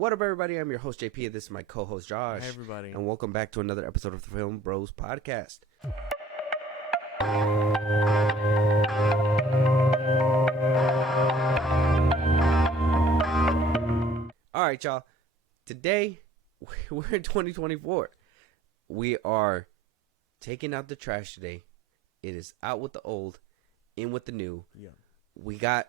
What up, everybody? I'm your host, JP, and this is my co-host, Josh. Hi, everybody. And welcome back to another episode of the FilmBros podcast. All right, y'all. Today, we're in 2024. We are taking out the trash today. It is out with the old, in with the new. Yeah. We got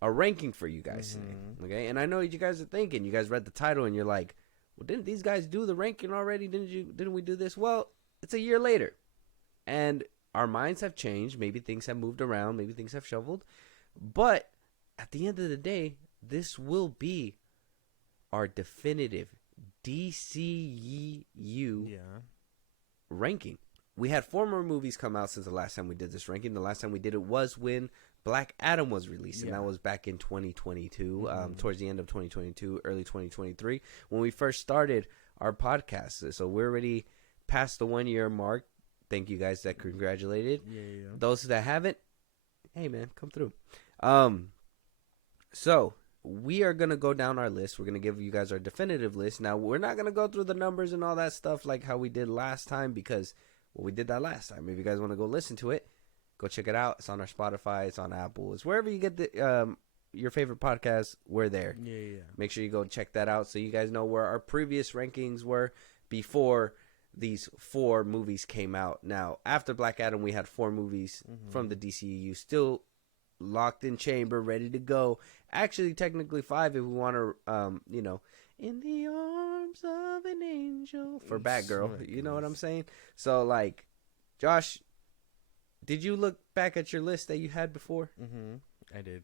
a ranking for you guys today, okay? And I know you guys are thinking, you guys read the title and you're like, well, didn't these guys do the ranking already? Didn't we do this? Well, it's a year later, and our minds have changed. Maybe things have moved around. Maybe things have shuffled. But at the end of the day, this will be our definitive DCEU ranking. We had 4 more movies come out since the last time we did this ranking. The last time we did it was when Black Adam was released, and that was back in 2022, towards the end of 2022, early 2023, when we first started our podcast. So we're already past the 1-year mark. Thank you guys that congratulated. Yeah. Those that haven't, hey man, come through. So we are going to go down our list. We're going to give you guys our definitive list. Now, we're not going to go through the numbers and all that stuff like how we did last time, because we did that last time. If you guys want to go listen to it, go check it out. It's on our Spotify. It's on Apple. It's wherever you get the your favorite podcast. We're there. Yeah. Make sure you go check that out so you guys know where our previous rankings were before these 4 movies came out. Now, after Black Adam, we had 4 movies from the DCEU still locked in chamber, ready to go. Actually, technically 5 if we want to, in the arms of an angel for Batgirl. You know what I'm saying? So, like, Josh, did you look back at your list that you had before? I did.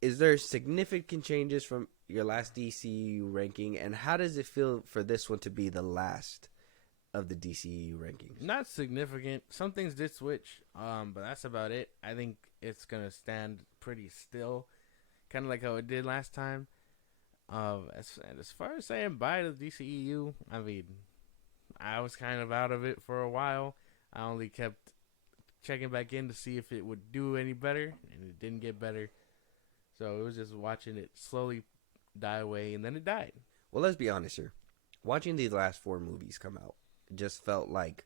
Is there significant changes from your last DCEU ranking, and how does it feel for this one to be the last of the DCEU rankings? Not significant. Some things did switch, but that's about it. I think it's gonna stand pretty still, kind of like how it did last time. As far as saying bye to the DCEU, I mean, I was kind of out of it for a while. I only kept checking back in to see if it would do any better, and it didn't get better. So it was just watching it slowly die away, and then it died. Well, let's be honest here. Watching these last 4 movies come out just felt like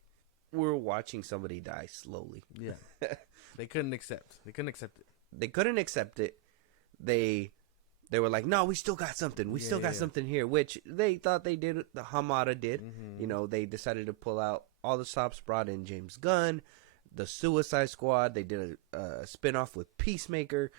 we're watching somebody die slowly. Yeah. They couldn't accept it. They couldn't accept it. They were like, no, we still got something. We still got something here, which they thought they did. The Hamada did. You know, they decided to pull out all the stops, brought in James Gunn, the Suicide Squad. They did a spinoff with Peacemaker.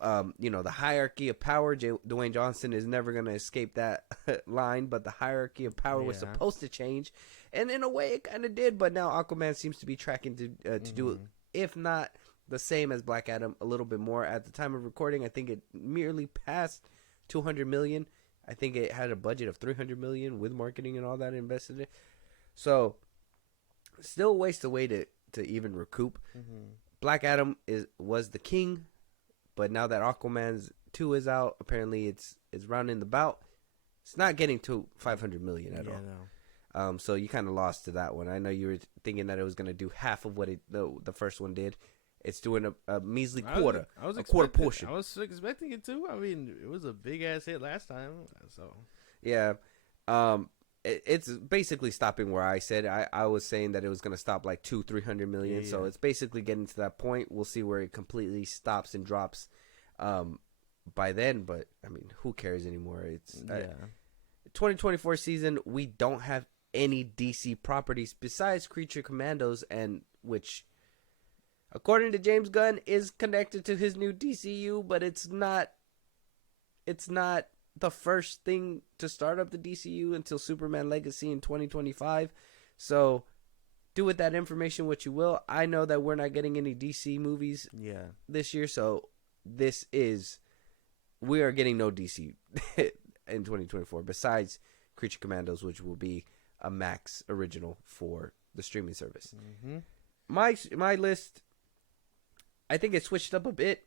The hierarchy of power. Dwayne Johnson is never going to escape that line, but the hierarchy of power was supposed to change. And in a way, it kind of did, but now Aquaman seems to be tracking to do it, if not the same as Black Adam, a little bit more. At the time of recording, I think it merely passed $200 million. I think it had a budget of $300 million with marketing and all that invested in it. So, still a waste away to even recoup. Black Adam was the king, but now that Aquaman's 2 is out, apparently it's rounding the bout. It's not getting to $500 million at all. No. So you kind of lost to that one. I know you were thinking that it was going to do half of what the first one did. It's doing a measly quarter, a quarter portion. I was expecting it to. I mean, it was a big ass hit last time. So yeah, it's basically stopping where I said. I was saying that it was going to stop like 200-300 million. So it's basically getting to that point. We'll see where it completely stops and drops by then. But I mean, who cares anymore? It's 2024 season. We don't have any DC properties besides Creature Commandos, and which, according to James Gunn, is connected to his new DCU, but it's not the first thing to start up the DCU until Superman Legacy in 2025. So do with that information what you will. I know that we're not getting any DC movies this year, so we are getting no DC in 2024 besides Creature Commandos, which will be a Max original for the streaming service. My list, I think it switched up a bit.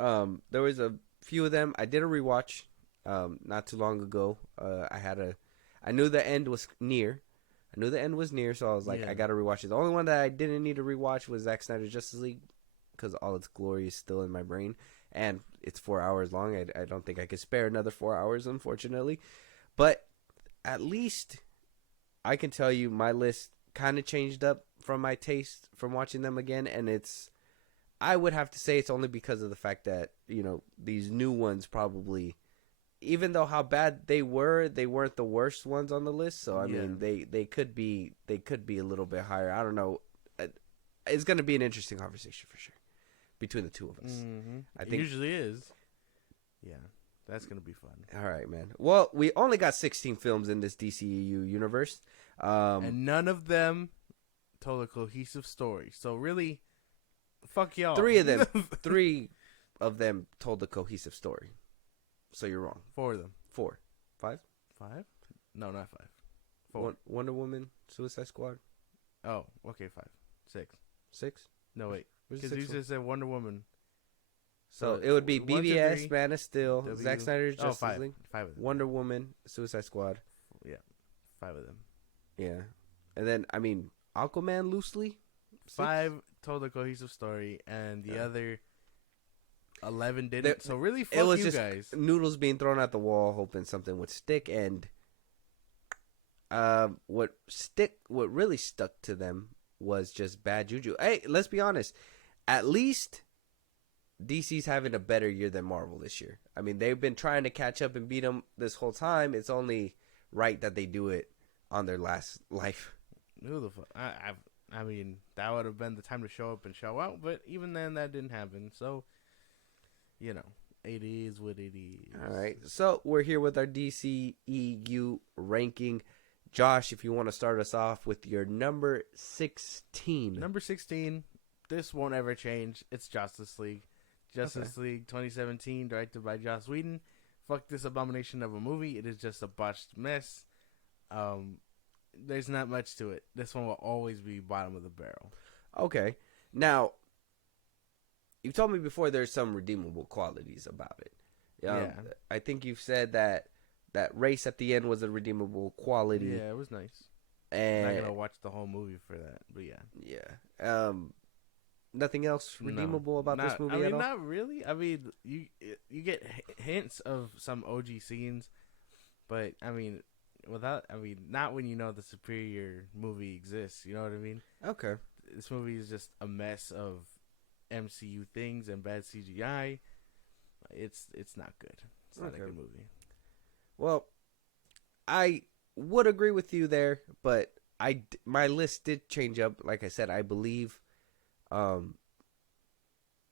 There was a few of them. I did a rewatch not too long ago. I knew the end was near. So I was like, I got to rewatch it. The only one that I didn't need to rewatch was Zack Snyder's Justice League, because all its glory is still in my brain. and it's 4 hours long. I don't think I could spare another 4 hours, unfortunately. But at least I can tell you my list kind of changed up from my taste from watching them again, and I would have to say it's only because of the fact that, you know, these new ones probably, even though how bad they weren't the worst ones on the list. So I mean, they could be a little bit higher. I don't know. It's going to be an interesting conversation for sure between the two of us. Mm-hmm. I think it usually is. Yeah, that's going to be fun. All right, man. Well, we only got 16 films in this DCEU universe, and none of them told a cohesive story. So really, fuck y'all. Three of them told a cohesive story. So you're wrong. 4 of them. 4. 5? 5? No, not 5. 4. Wonder Woman, Suicide Squad. Oh, okay, 5. 6. 6? No, wait. Where's Because the you sixth one? just said Wonder Woman. So it would be 1 to BVS, 3, Man of Steel, Zack Snyder's Justice 5. League, 5 of them. Wonder Woman, Suicide Squad. Yeah, 5 of them. Yeah. And then, I mean, Aquaman loosely. 5 told a cohesive story, and the other 11 didn't. There- So really, fuck It was you just guys. noodles being thrown at the wall, hoping something would stick. And what really stuck to them was just bad juju. Hey, let's be honest. At least DC's having a better year than Marvel this year. I mean, they've been trying to catch up and beat them this whole time. It's only right that they do it on their last life. Who the fuck? I mean, that would have been the time to show up and show out, but even then, that didn't happen. So, you know, it is what it is. All right. So we're here with our DCEU ranking. Josh, if you want to start us off with your number 16. Number 16, this won't ever change. It's Justice League. Justice League 2017, directed by Joss Whedon. Fuck this abomination of a movie. It is just a botched mess. There's not much to it. This one will always be bottom of the barrel. Okay. Now, you told me before there's some redeemable qualities about it. Yeah. I think you've said that race at the end was a redeemable quality. Yeah, it was nice. And I'm not going to watch the whole movie for that, but yeah. Yeah. Nothing else redeemable about this movie at all? Not really. I mean, you get hints of some OG scenes, but I mean, not when you know the superior movie exists. You know what I mean? Okay. This movie is just a mess of MCU things and bad CGI. It's not good. It's not a good movie. Well, I would agree with you there, but my list did change up. Like I said, I believe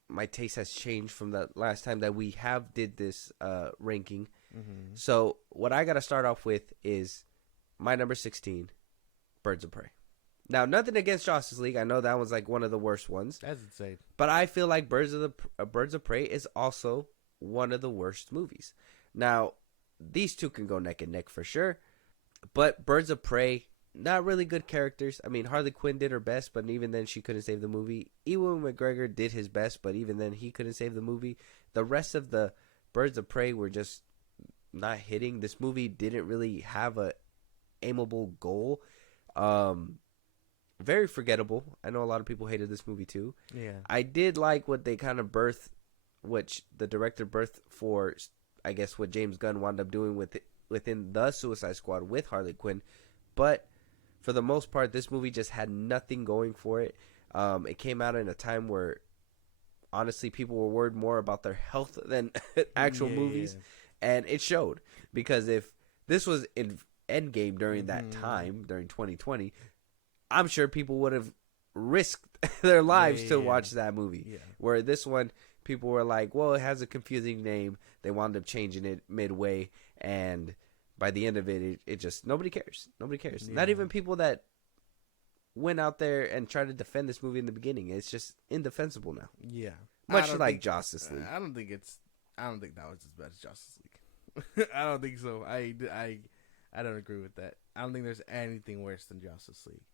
my taste has changed from the last time that we did this ranking. Mm-hmm. So what I got to start off with is my number 16, Birds of Prey. Now, nothing against Justice League. I know that one's like one of the worst ones. That's insane. But I feel like Birds of Prey is also one of the worst movies. Now, these two can go neck and neck for sure. But Birds of Prey, not really good characters. I mean, Harley Quinn did her best, but even then she couldn't save the movie. Ewan McGregor did his best, but even then he couldn't save the movie. The rest of the Birds of Prey were just not hitting. This movie didn't really have a aimable goal. Very forgettable. I know a lot of people hated this movie too. Yeah. I did like what they kind of which the director birthed for, I guess, what James Gunn wound up doing within the Suicide Squad with Harley Quinn. But for the most part, this movie just had nothing going for it. It came out in a time where, honestly, people were worried more about their health than actual movies. And it showed. Because if this was in Endgame during that time, during 2020, I'm sure people would have risked their lives to watch that movie. Yeah. Where this one, people were like, well, it has a confusing name. They wound up changing it midway. And by the end of it, it just, nobody cares. Nobody cares. Yeah. Not even people that went out there and tried to defend this movie in the beginning. It's just indefensible now. Yeah. Much like Justice League. I don't think that was as bad as Justice League. I don't think so. I don't agree with that. I don't think there's anything worse than Justice League.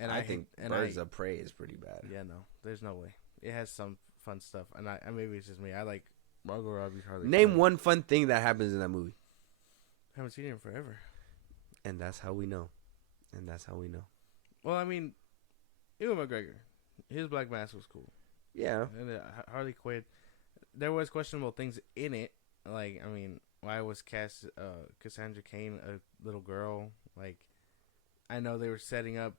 And I think Birds of Prey is pretty bad. Yeah, no, there's no way. It has some fun stuff, and maybe it's just me. I like Margot Robbie's Harley Quinn. Name one fun thing that happens in that movie. I haven't seen it in forever. And that's how we know. Well, I mean, Ewan McGregor, his Black Mask was cool. Yeah. And Harley Quinn, there was questionable things in it. Like, I mean, why was Cassandra Cain a little girl? Like, I know they were setting up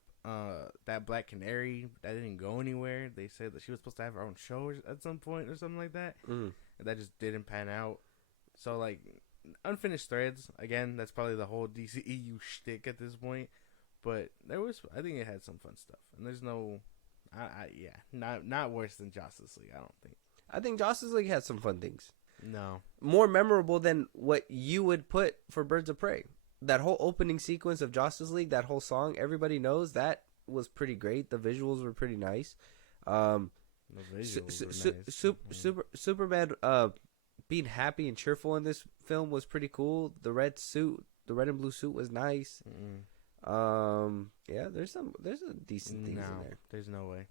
that Black Canary. That didn't go anywhere. They said that she was supposed to have her own show at some point or something like that. And that just didn't pan out. So, like, unfinished threads. Again, that's probably the whole DCEU shtick at this point. But I think it had some fun stuff. And there's no, not worse than Justice League, I don't think. I think Justice League had some fun things. No. More memorable than what you would put for Birds of Prey. That whole opening sequence of Justice League, that whole song, everybody knows, that was pretty great. The visuals were pretty nice. Superman being happy and cheerful in this film was pretty cool. The red and blue suit was nice. Yeah, there's some decent things in there. There's no way.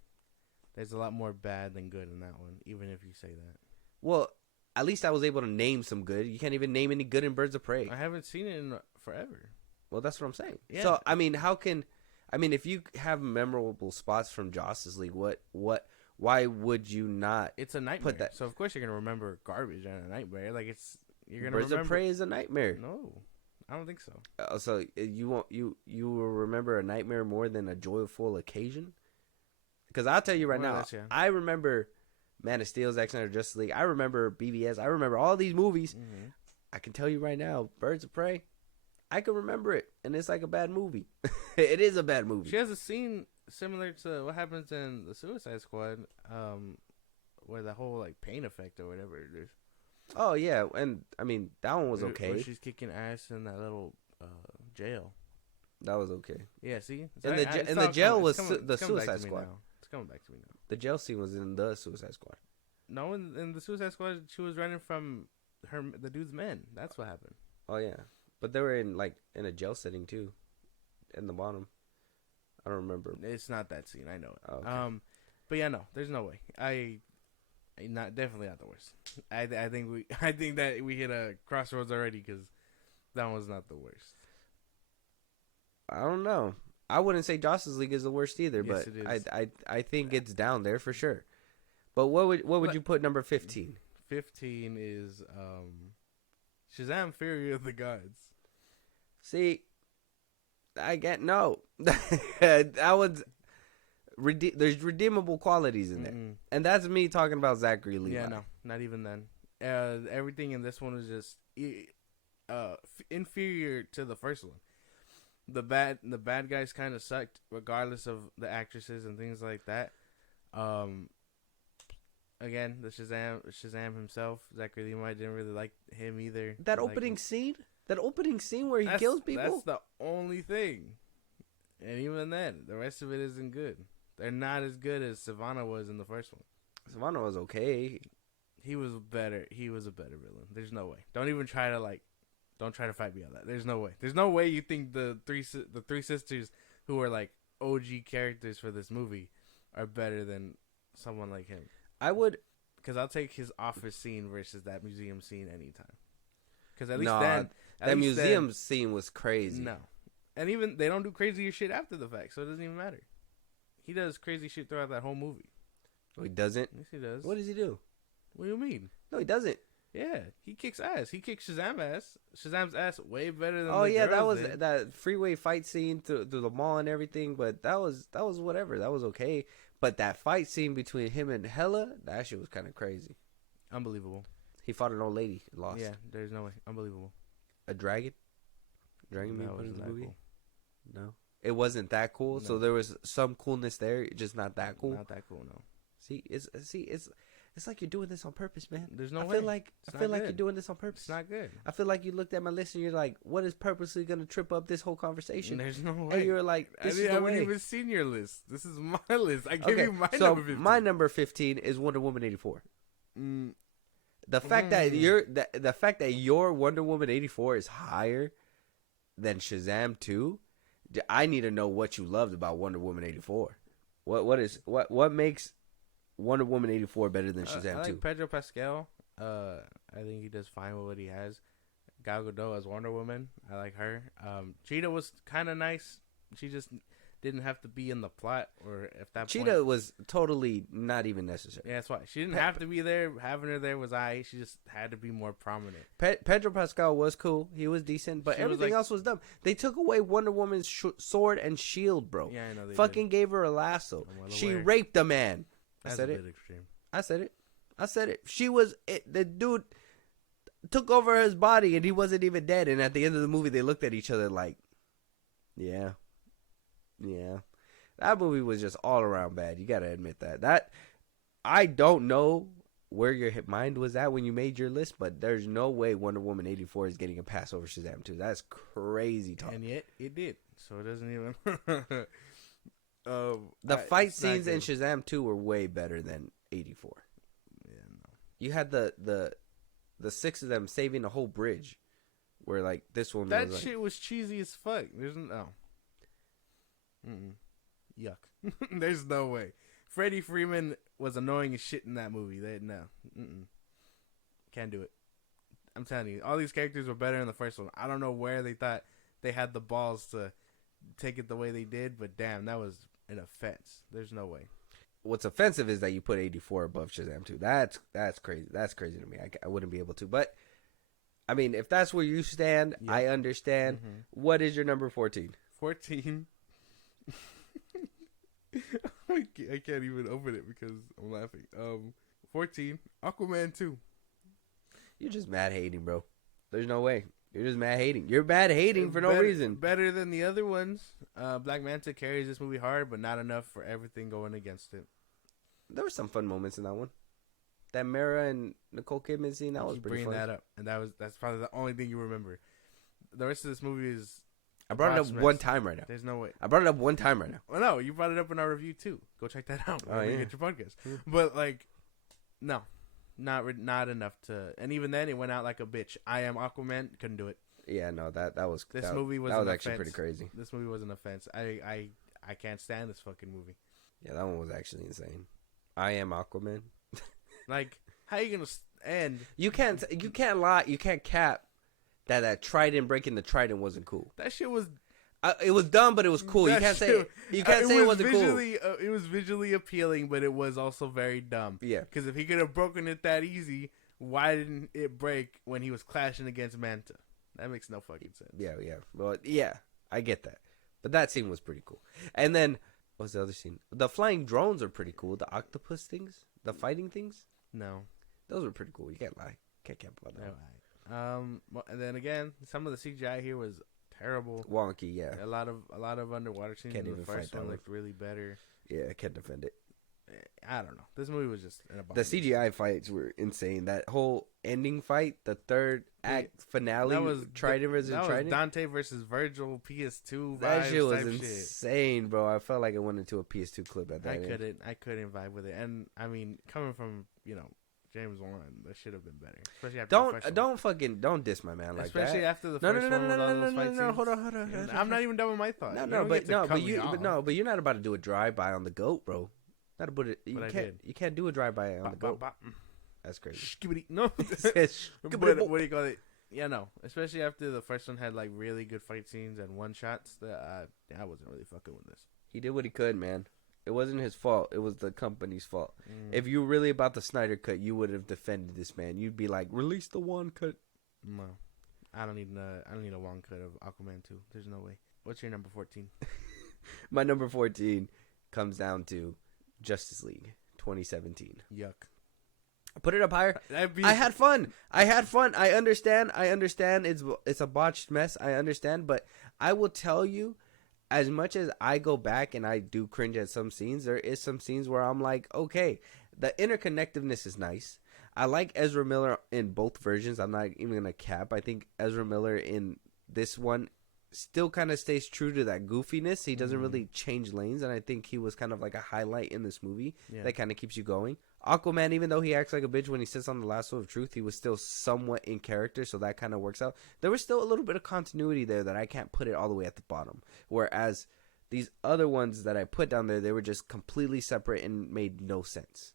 There's a lot more bad than good in that one, even if you say that. Well, at least I was able to name some good. You can't even name any good in Birds of Prey. I haven't seen it in forever. Well, that's what I'm saying. Yeah. So, I mean, if you have memorable spots from Justice League, why would you not? It's a nightmare. Put that? So, of course, you're going to remember garbage and a nightmare. Like, you're going to Birds of Prey is a nightmare. No, I don't think so. So, you will remember a nightmare more than a joyful occasion? Because I'll tell you right now, I remember Man of Steel, Zack Snyder, Justice League. I remember BVS. I remember all these movies. Mm-hmm. I can tell you right now, Birds of Prey, I can remember it, and it's like a bad movie. It is a bad movie. She has a scene similar to what happens in the Suicide Squad, where the whole like pain effect or whatever it is. Oh yeah, and I mean that one was okay. Where she's kicking ass in that little jail. That was okay. Yeah, see, and the jail was the Suicide Squad. It's coming back to me now. The jail scene was in the Suicide Squad. No, in the Suicide Squad, she was running from the dude's men. That's what happened. Oh yeah, but they were in a jail setting too, in the bottom. I don't remember. It's not that scene. I know it. Oh, okay. But yeah, no, there's no way. Definitely not the worst. I think that we hit a crossroads already because that one's not the worst. I don't know. I wouldn't say Justice League is the worst either, yes, but it is. I think it's down there for sure. But what would you put number 15? 15 is Shazam! Fury of the Gods. See, I get no. That was there's redeemable qualities in there, and that's me talking about Zachary Levi. Yeah, no, not even then. Everything in this one was just inferior to the first one. The bad guys kind of sucked, regardless of the actresses and things like that. Again, the Shazam himself, Zachary Levi, didn't really like him either. That opening scene where he kills people. That's the only thing, and even then, the rest of it isn't good. They're not as good as Savannah was in the first one. Savannah was okay. He was better. He was a better villain. There's no way. Don't try to fight me on that. There's no way. There's no way you think the three sisters who are like OG characters for this movie are better than someone like him. I would, because I'll take his office scene versus that museum scene anytime. Because at least that museum scene was crazy. No, and even they don't do crazier shit after the fact, so it doesn't even matter. He does crazy shit throughout that whole movie. No, he doesn't. Yes, he does. What does he do? What do you mean? No, he doesn't. Yeah, he kicks ass. He kicks Shazam's ass. Shazam's ass way better than. Oh yeah, that was that freeway fight scene through the mall and everything. But that was whatever. That was okay. But that fight scene between him and Hela, that shit was kind of crazy. Unbelievable. He fought an old lady, lost. Yeah, there's no way. Unbelievable. A dragon. Dragon that wasn't that movie? Cool. No, it wasn't that cool. No. So there was some coolness there, just not that cool. Not that cool, no. It's like you're doing this on purpose, man. There's no way. I feel like you're doing this on purpose. It's not good. I feel like you looked at my list and you're like, what is purposely going to trip up this whole conversation? There's no way. And you're like, I haven't even seen your list. This is my list. I gave you my number 15. My number 15 is Wonder Woman 84. The fact that your Wonder Woman 84 is higher than Shazam 2, I need to know what you loved about Wonder Woman 84. What makes Wonder Woman 84 better than Shazam 2? I like Pedro Pascal. I think he does fine with what he has. Gal Gadot as Wonder Woman. I like her. Cheetah was kind of nice. She just didn't have to be in the plot, or if that Cheetah point, was totally not even necessary. yeah, that's why she didn't have to be there. Having her there was she just had to be more prominent. Pedro Pascal was cool. He was decent, but everything else was dumb. They took away Wonder Woman's sword and shield, bro. Yeah, I know. They fucking gave her a lasso. Well she aware. raped a man. That's I said a it. bit extreme. I said it. I said it. She was it. The dude took over his body, and he wasn't even dead. And at the end of the movie, they looked at each other like, yeah. That movie was just all around bad. You gotta admit that. That I don't know where your mind was at when you made your list, but there's no way Wonder Woman 84 is getting a pass over Shazam 2. That's crazy talk. And yet it did. So it doesn't even. The fight scenes in Shazam 2 were way better than 84. Yeah, no. You had the 6 of them saving a whole bridge, where like this one That was shit like, was cheesy as fuck. There's no. Yuck. There's no way. Freddie Freeman was annoying as shit in that movie. Can't do it. I'm telling you, all these characters were better in the first one. I don't know where they thought they had the balls to take it the way they did, but damn, that was an offense. There's no way. What's offensive is that you put 84 above Shazam 2. That's crazy. That's crazy to me. I wouldn't be able to. But I mean, if that's where you stand, yeah. I understand. Mm-hmm. What is your number 14? 14. I can't even open it because I'm laughing. 14. Aquaman 2. You're just mad hating, bro. There's no way. You're just mad hating. You're bad hating for no reason. Better than the other ones. Black Manta carries this movie hard, but not enough for everything going against it. There were some fun moments in that one. That Mara and Nicole Kidman scene, that was pretty fun. Bringing that up, and that's probably the only thing you remember. The rest of this movie is. I brought it up one time right now. There's no way. I brought it up one time right now. Well, no, you brought it up in our review too. Go check that out. Oh, yeah. You get your podcast. But like, no, not enough to. And even then, it went out like a bitch. I am Aquaman. Couldn't do it. Yeah, no, that was movie was that was actually pretty crazy. This movie was an offense. I can't stand this fucking movie. Yeah, that one was actually insane. I am Aquaman. Like, how you gonna end? You can't lie. You can't cap that trident breaking the trident wasn't cool. That shit was. It was dumb, but it was cool. You can't say it wasn't cool. It was visually appealing, but it was also very dumb. Yeah, because if he could have broken it that easy, why didn't it break when he was clashing against Manta? That makes no fucking sense. Yeah. Well, yeah, I get that. But that scene was pretty cool. And then, what's the other scene? The flying drones are pretty cool. The octopus things? The fighting things? No. Those were pretty cool. You can't lie. Can't cap about that. No, well, and then again, some of the CGI here was terrible. Wonky, yeah. A lot of underwater scenes. Can't in even the first fight one that looked really better. Yeah, I can't defend it. I don't know. This movie was just an abomination. The CGI fights were insane. That whole ending fight, the third act finale, that was Trident versus Trident. Was Dante versus Virgil PS2 vibes. That shit was insane, bro. I felt like I went into a PS2 clip at that. I couldn't vibe with it. And I mean, coming from James Wan, that should have been better. Especially after don't diss my man like especially that. Especially after the first one with all those fight scenes. Hold on. I'm not even done with my thought. But you're not about to do a drive by on the goat, bro. Not put it. You can't do a drive by on the goat. That's crazy. No. But what do you call it? Yeah, no. Especially after the first one had like really good fight scenes and one shots. That I wasn't really fucking with this. He did what he could, man. It wasn't his fault. It was the company's fault. If you were really about the Snyder cut, you would have defended this man. You'd be like, release the Wan cut. No, I don't need a Wan cut of Aquaman 2. There's no way. What's your number 14? My number 14 comes down to Justice League 2017. Yuck. Put it up higher. I had fun. I understand. It's a botched mess. I understand, but I will tell you, as much as I go back and I do cringe at some scenes, there is some scenes where I'm like, okay, the interconnectiveness is nice. I like Ezra Miller in both versions. I'm not even gonna cap. I think Ezra Miller in this one still kind of stays true to that goofiness. He doesn't really change lanes, and I think he was kind of like a highlight in this movie that kind of keeps you going. Aquaman, even though he acts like a bitch when he sits on the lasso of truth, he was still somewhat in character, so that kind of works out. There was still a little bit of continuity there that I can't put it all the way at the bottom. Whereas these other ones that I put down there, they were just completely separate and made no sense.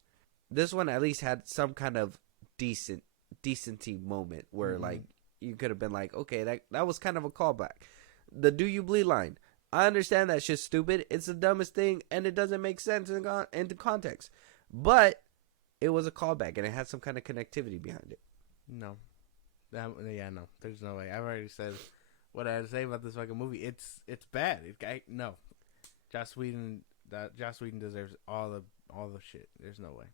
This one at least had some kind of decency moment where like you could have been like, okay, that was kind of a callback. The "Do you bleed" line, I understand that shit's stupid. It's the dumbest thing, and it doesn't make sense into context. But it was a callback, and it had some kind of connectivity behind it. No. No. There's no way. I've already said what I had to say about this fucking movie. It's bad. No. Joss Whedon deserves all the shit. There's no way.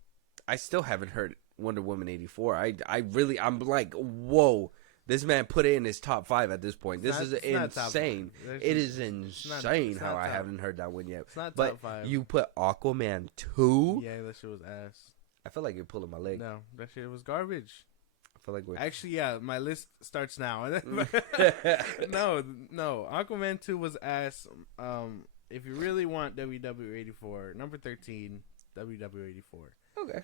I still haven't heard Wonder Woman 84. I'm like, whoa. This man put it in his top 5 at this point. This is insane. It is insane how I haven't heard that one yet. It's not but top 5. You put Aquaman 2? Yeah, that shit was ass. I feel like you're pulling my leg. No, that shit was garbage. I feel like we're... Actually, yeah, my list starts now. No. Aquaman 2 was ass. If you really want WW84, number 13, WW84. Okay.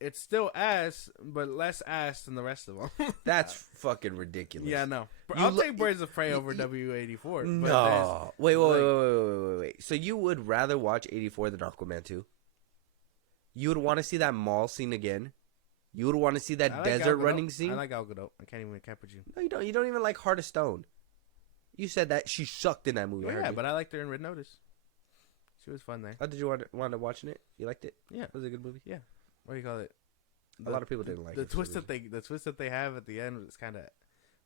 It's still ass, but less ass than the rest of them. That's fucking ridiculous. Yeah, no. I'll take Birds of Prey over W84. No. Wait. So you would rather watch 84 than Aquaman 2? You would want to see that mall scene again? You would want to see that desert running scene? I like Gal Gadot. I can't even cap with you. No, you don't. You don't even like Heart of Stone. You said that she sucked in that movie. Oh, yeah, but I liked her in Red Notice. She was fun there. How did you want to watching it? You liked it? Yeah. Was it a good movie? Yeah. What do you call it? A lot of people didn't like the it. Twist the twist that they have at the end was kind of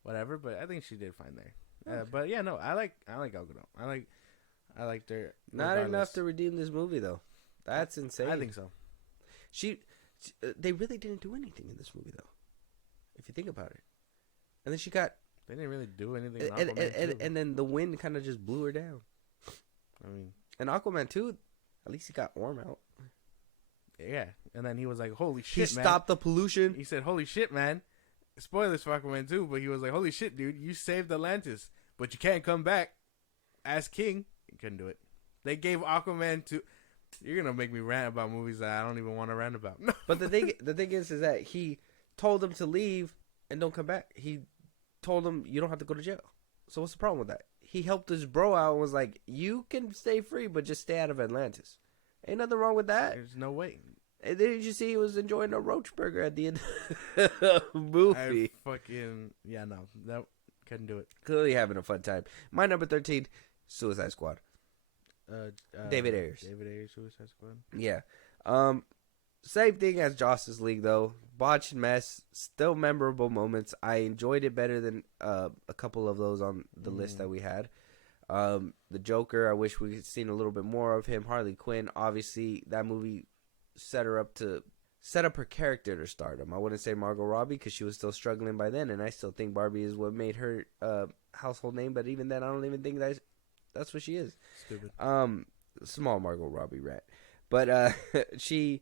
whatever, but I think she did fine there. Okay. But yeah, no, I like Gal Gadot. I liked her. Not enough to redeem this movie though. That's insane. I think so. They really didn't do anything in this movie though, if you think about it. And then she got. They didn't really do anything. And then the wind kind of just blew her down. I mean, and Aquaman 2, at least he got Orm out. Yeah, and then he was like, "Holy shit, man!" He stopped the pollution. He said, "Holy shit, man!" Spoilers for Aquaman 2, but he was like, "Holy shit, dude! You saved Atlantis, but you can't come back as king." He couldn't do it. They gave Aquaman 2. You're gonna make me rant about movies that I don't even want to rant about. But the thing is that he told him to leave and don't come back. He told him you don't have to go to jail. So what's the problem with that? He helped his bro out and was like, "You can stay free, but just stay out of Atlantis." Ain't nothing wrong with that. There's no way. And then you see he was enjoying a roach burger at the end of the movie. That couldn't do it. Clearly having a fun time. My number 13, Suicide Squad. David Ayers. Suicide Squad. Yeah. Same thing as Justice League though. Botched mess. Still memorable moments. I enjoyed it better than a couple of those on the list that we had. The Joker, I wish we had seen a little bit more of him. Harley Quinn, obviously that movie set up her character to stardom. I wouldn't say Margot Robbie because she was still struggling by then, and I still think Barbie is what made her household name. But even then, I don't even think that's what she is. Stupid. Small Margot Robbie rat. But she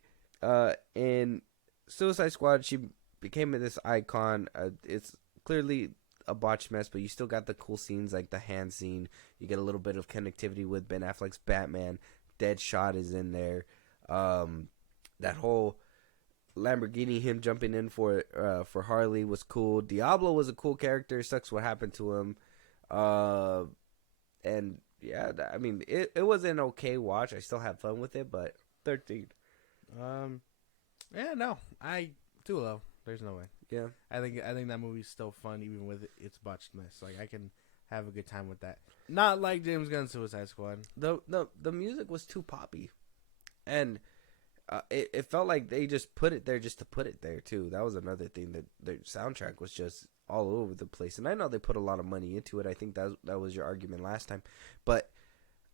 in Suicide Squad, she became this icon. It's clearly a botched mess, but you still got the cool scenes like the hand scene. You get a little bit of connectivity with Ben Affleck's Batman. Deadshot is in there. That whole Lamborghini, him jumping in for Harley was cool. Diablo was a cool character. Sucks what happened to him. And yeah, I mean, it was an okay watch. I still had fun with it, but 13. Yeah, no, too low. There's no way. Yeah, I think that movie's still fun even with its botched mess. Like I can have a good time with that. Not like James Gunn's Suicide Squad. The music was too poppy, and it felt like they just put it there just to put it there too. That was another thing, that their soundtrack was just all over the place. And I know they put a lot of money into it. I think that was your argument last time, but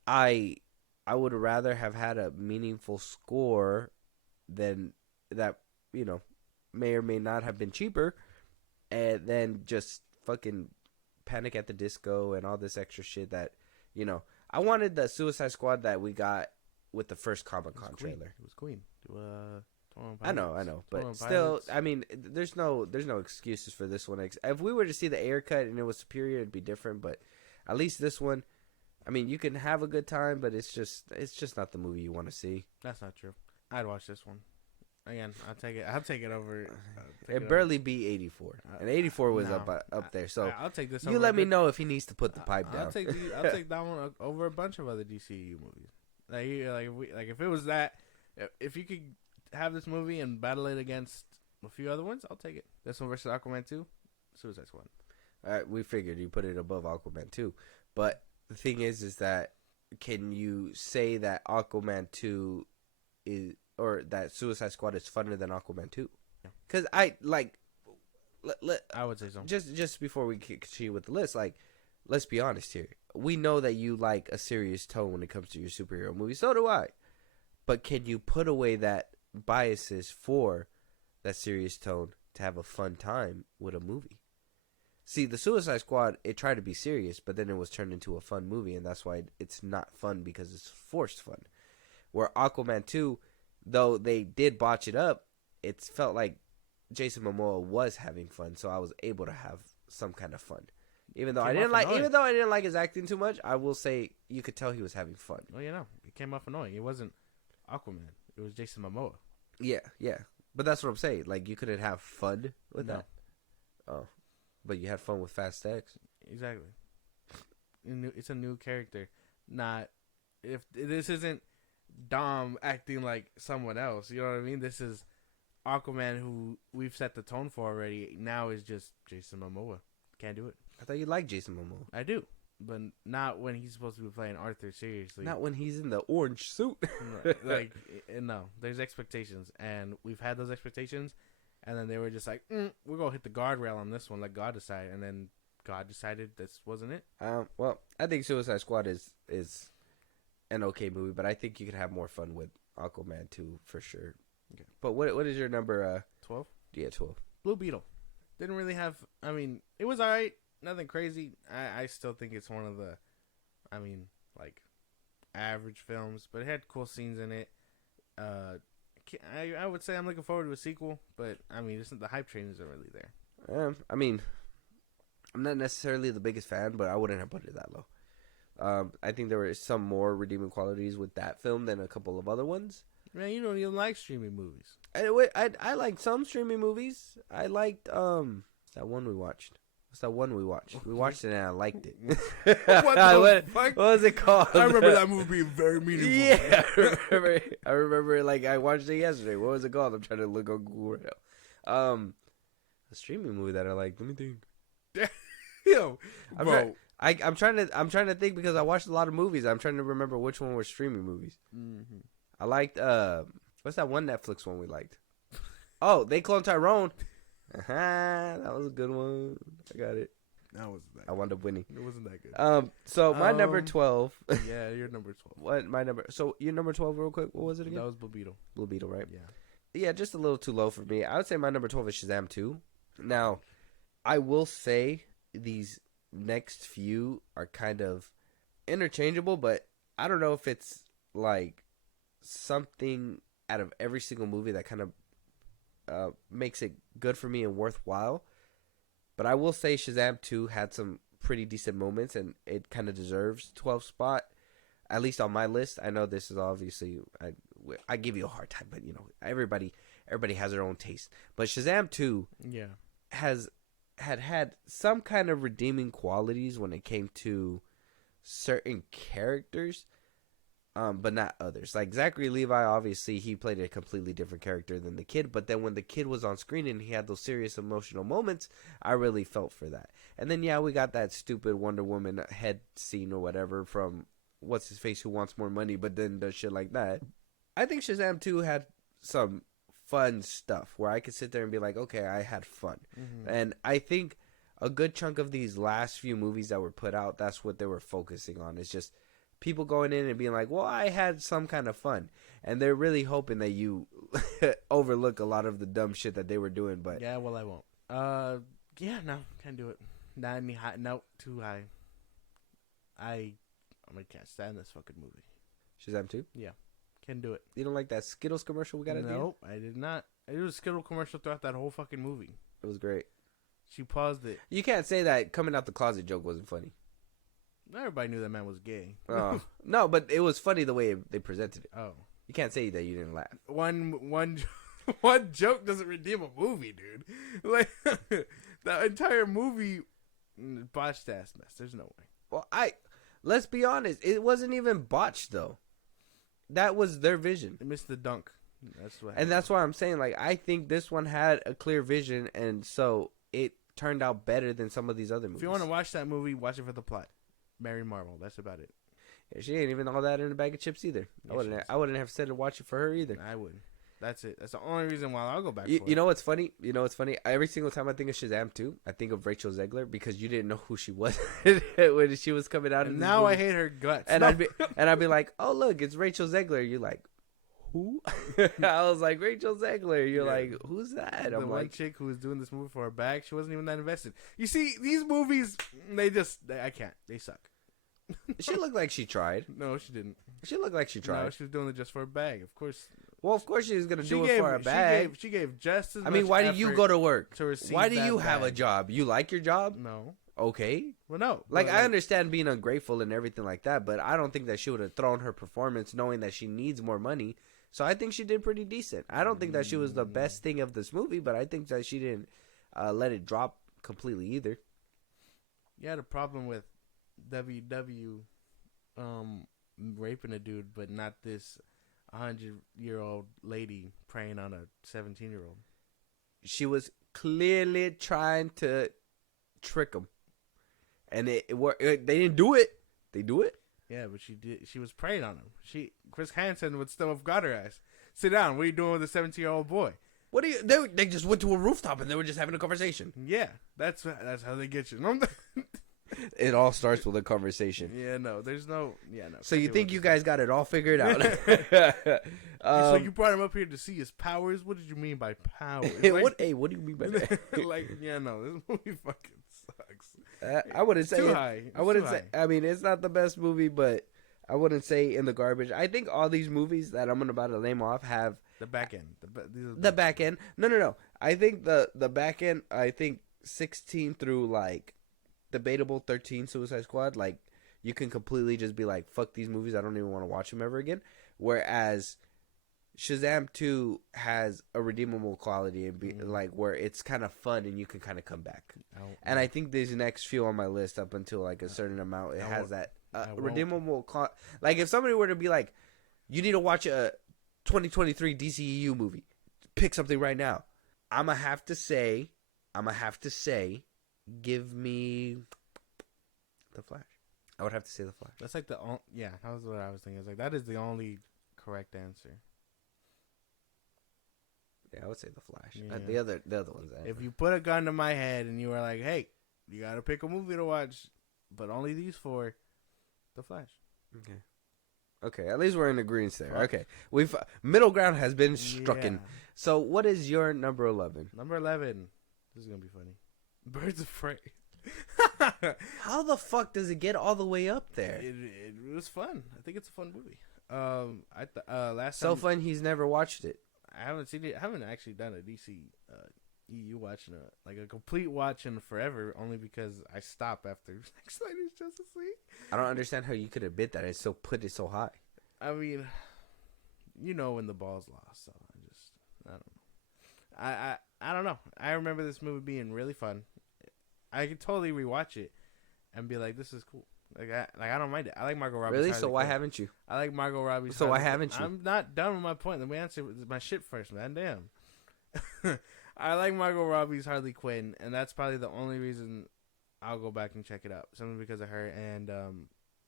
I would rather have had a meaningful score than that. May or may not have been cheaper, and then just fucking Panic at the Disco and all this extra shit that, I wanted the Suicide Squad that we got with the first Comic-Con trailer. It was Queen. I know, but still, I mean, there's no excuses for this one. If we were to see the Ayer cut and it was superior, it'd be different, but at least this one, I mean, you can have a good time, but it's just not the movie you want to see. That's not true. I'd watch this one. Again, I'll take it over. It barely beat 84, and 84 was up there. So I'll take this. You let me know if he needs to put the pipe down. I'll take that one over a bunch of other DCEU movies. If it was that, if you could have this movie and battle it against a few other ones, I'll take it. This one versus Aquaman 2, Suicide Squad. All right, we figured you put it above Aquaman 2, but the thing is that can you say that Aquaman 2 is, or that Suicide Squad is funner than Aquaman 2? Because I like. I would say so. Just before we continue with the list, like, let's be honest here. We know that you like a serious tone when it comes to your superhero movies. So do I. But can you put away that biases for that serious tone to have a fun time with a movie? See, the Suicide Squad, it tried to be serious, but then it was turned into a fun movie, and that's why it's not fun, because it's forced fun. Where Aquaman 2, though they did botch it up, it felt like Jason Momoa was having fun, so I was able to have some kind of fun. Even though I didn't like his acting too much, I will say you could tell he was having fun. Well, it came off annoying. It wasn't Aquaman. It was Jason Momoa. Yeah. But that's what I'm saying. Like, you couldn't have fun with that. Oh. But you had fun with Fast X. Exactly. It's a new character. Not if this isn't Dom acting like someone else. You know what I mean? This is Aquaman, who we've set the tone for already. Now is just Jason Momoa. Can't do it. I thought you liked Jason Momoa. I do, but not when he's supposed to be playing Arthur seriously. Not when he's in the orange suit. Like, no, there's expectations, and we've had those expectations. And then they were just like, we're going to hit the guardrail on this one, like God decided. And then God decided this wasn't it. Well, I think Suicide Squad is an okay movie, but I think you could have more fun with Aquaman 2 for sure. Okay. But what is your number? 12? Yeah, 12. Blue Beetle. Didn't really have, it was all right. Nothing crazy. I still think it's one of the, average films. But it had cool scenes in it. I would say I'm looking forward to a sequel, but the hype train isn't really there. I'm not necessarily the biggest fan, but I wouldn't have put it that low. I think there were some more redeeming qualities with that film than a couple of other ones. Man, you don't even like streaming movies. I liked some streaming movies. I liked that one we watched. What's that one we watched? We watched it and I liked it. What was it called? I remember that movie being very meaningful. Yeah, I remember. Like, I watched it yesterday. What was it called? I'm trying to look on Google right now. A streaming movie that I liked. Let me think. Yo, bro. I'm trying to think because I watched a lot of movies. I'm trying to remember which one were streaming movies. Mm-hmm. I liked what's that one Netflix one we liked? Oh, They Clone Tyrone. That was a good one. I got it. That wasn't that. I wound up winning. It wasn't that good. So my number 12. Yeah, your number 12. What my number? So your number 12, real quick. What was it again? That was Blue Beetle. Blue Beetle, right? Yeah. Yeah, just a little too low for me. I would say my number 12 is Shazam 2. Now, I will say these next few are kind of interchangeable, but I don't know if it's like something out of every single movie that kind of makes it good for me and worthwhile. But I will say Shazam 2 had some pretty decent moments, and it kind of deserves 12th spot, at least on my list. I know this is obviously, I give you a hard time, but everybody has their own taste. But Shazam 2 had some kind of redeeming qualities when it came to certain characters, but not others. Like Zachary Levi, obviously, he played a completely different character than the kid. But then when the kid was on screen and he had those serious emotional moments, I really felt for that. And then, we got that stupid Wonder Woman head scene or whatever from What's-His-Face, who wants more money, but then does shit like that. I think Shazam 2 had some fun stuff where I could sit there and be like, okay, I had fun. Mm-hmm. And I think a good chunk of these last few movies that were put out, that's what they were focusing on. It's just people going in and being like, well, I had some kind of fun. And they're really hoping that you overlook a lot of the dumb shit that they were doing. But yeah, well, I won't. No, can't do it. Not any high. No, too high. I can't stand this fucking movie. Shazam 2? Yeah. Can't do it. You don't like that Skittles commercial we got at the end? Nope, I did not. It was a Skittles commercial throughout that whole fucking movie. It was great. She paused it. You can't say that coming out the closet joke wasn't funny. Everybody knew that man was gay. Oh. No, but it was funny the way they presented it. Oh. You can't say that you didn't laugh. One joke doesn't redeem a movie, dude. Like, the entire movie, botched ass mess. There's no way. Well, let's be honest. It wasn't even botched, though. That was their vision. They missed the dunk. That's why I'm saying, like, I think this one had a clear vision, and so it turned out better than some of these other movies. If you want to watch that movie, watch it for the plot. Mary Marvel. That's about it. Yeah, she ain't even all that in a bag of chips either. Yeah, I wouldn't have said to watch it for her either. I wouldn't. That's it. That's the only reason why I'll go back. You know what's funny? Every single time I think of Shazam 2, I think of Rachel Zegler because you didn't know who she was when she was coming out. And now I hate her guts. And I'd be like, oh look, it's Rachel Zegler. You're like, who? I was like, Rachel Zegler. You're like, who's that? The I'm one like, chick who was doing this movie for her bag, she wasn't even that invested. You see, these movies, I can't. They suck. she looked like she tried. No, she didn't. She looked like she tried. No, she was doing it just for a bag. Of course. Well, of course she was gonna do it for a bag. She gave just as much. I mean, why do you go to work? To receive why do you that have a bag. job? You like your job? No. Okay. Well, no. Like, I understand being ungrateful and everything like that, but I don't think that she would have thrown her performance knowing that she needs more money. So I think she did pretty decent. I don't think that she was the best thing of this movie, but I think that she didn't let it drop completely either. You had a problem with WW raping a dude, but not this 100-year-old lady preying on a 17-year-old. She was clearly trying to trick him, and it worked. They didn't do it. They do it. Yeah, but she did. She was preying on him. Chris Hansen would still have got her ass. Sit down. What are you doing with a 17-year-old boy? What do you? They just went to a rooftop and they were just having a conversation. Yeah, that's how they get you. It all starts with a conversation. Yeah, no, there's no. Yeah, no. So you think you guys got it all figured out? So you brought him up here to see his powers. What did you mean by powers? What do you mean by that? Yeah, no, this movie fucking sucks. I wouldn't say too high. I wouldn't say. I mean, it's not the best movie, but I wouldn't say in the garbage. I think all these movies that I'm about to name off have the back end. The back end. No. I think the back end. I think 16 through like debatable 13 Suicide Squad. Like you can completely just be like, fuck these movies. I don't even want to watch them ever again. Whereas Shazam 2 has a redeemable quality and be like where it's kind of fun and you can kind of come back. And I think these next few on my list up until like a certain amount, it has that redeemable. Like if somebody were to be like, you need to watch a 2023 DCEU movie, pick something right now. I'm gonna have to say, give me The Flash. I would have to say The Flash. That's like that was what I was thinking. It's like that is the only correct answer. Yeah, I would say The Flash. Yeah. The other ones. If you put a gun to my head and you were like, "Hey, you gotta pick a movie to watch, but only these four," The Flash. Okay. At least we're in agreement there. Okay, middle ground has been struck. Yeah. So, what is your number 11? Number 11. This is gonna be funny. Birds of Prey. How the fuck does it get all the way up there? It was fun. I think it's a fun movie. Last so time, fun. He's never watched it. I haven't seen it. I haven't actually done a DCEU watching a complete watch in forever. Only because I stop after Snyder's Justice League. I don't understand how you could admit that. It's so put it so high. I mean, when the ball's lost. So I don't know. I don't know. I remember this movie being really fun. I could totally rewatch it and be like, "This is cool." I don't mind it. I like Margot Robbie. Really? So why haven't you? I like Margot Robbie. So why haven't you? I'm not done with my point. Let me answer my shit first, man. Damn. I like Margot Robbie's Harley Quinn, and that's probably the only reason I'll go back and check it out. Simply because of her, and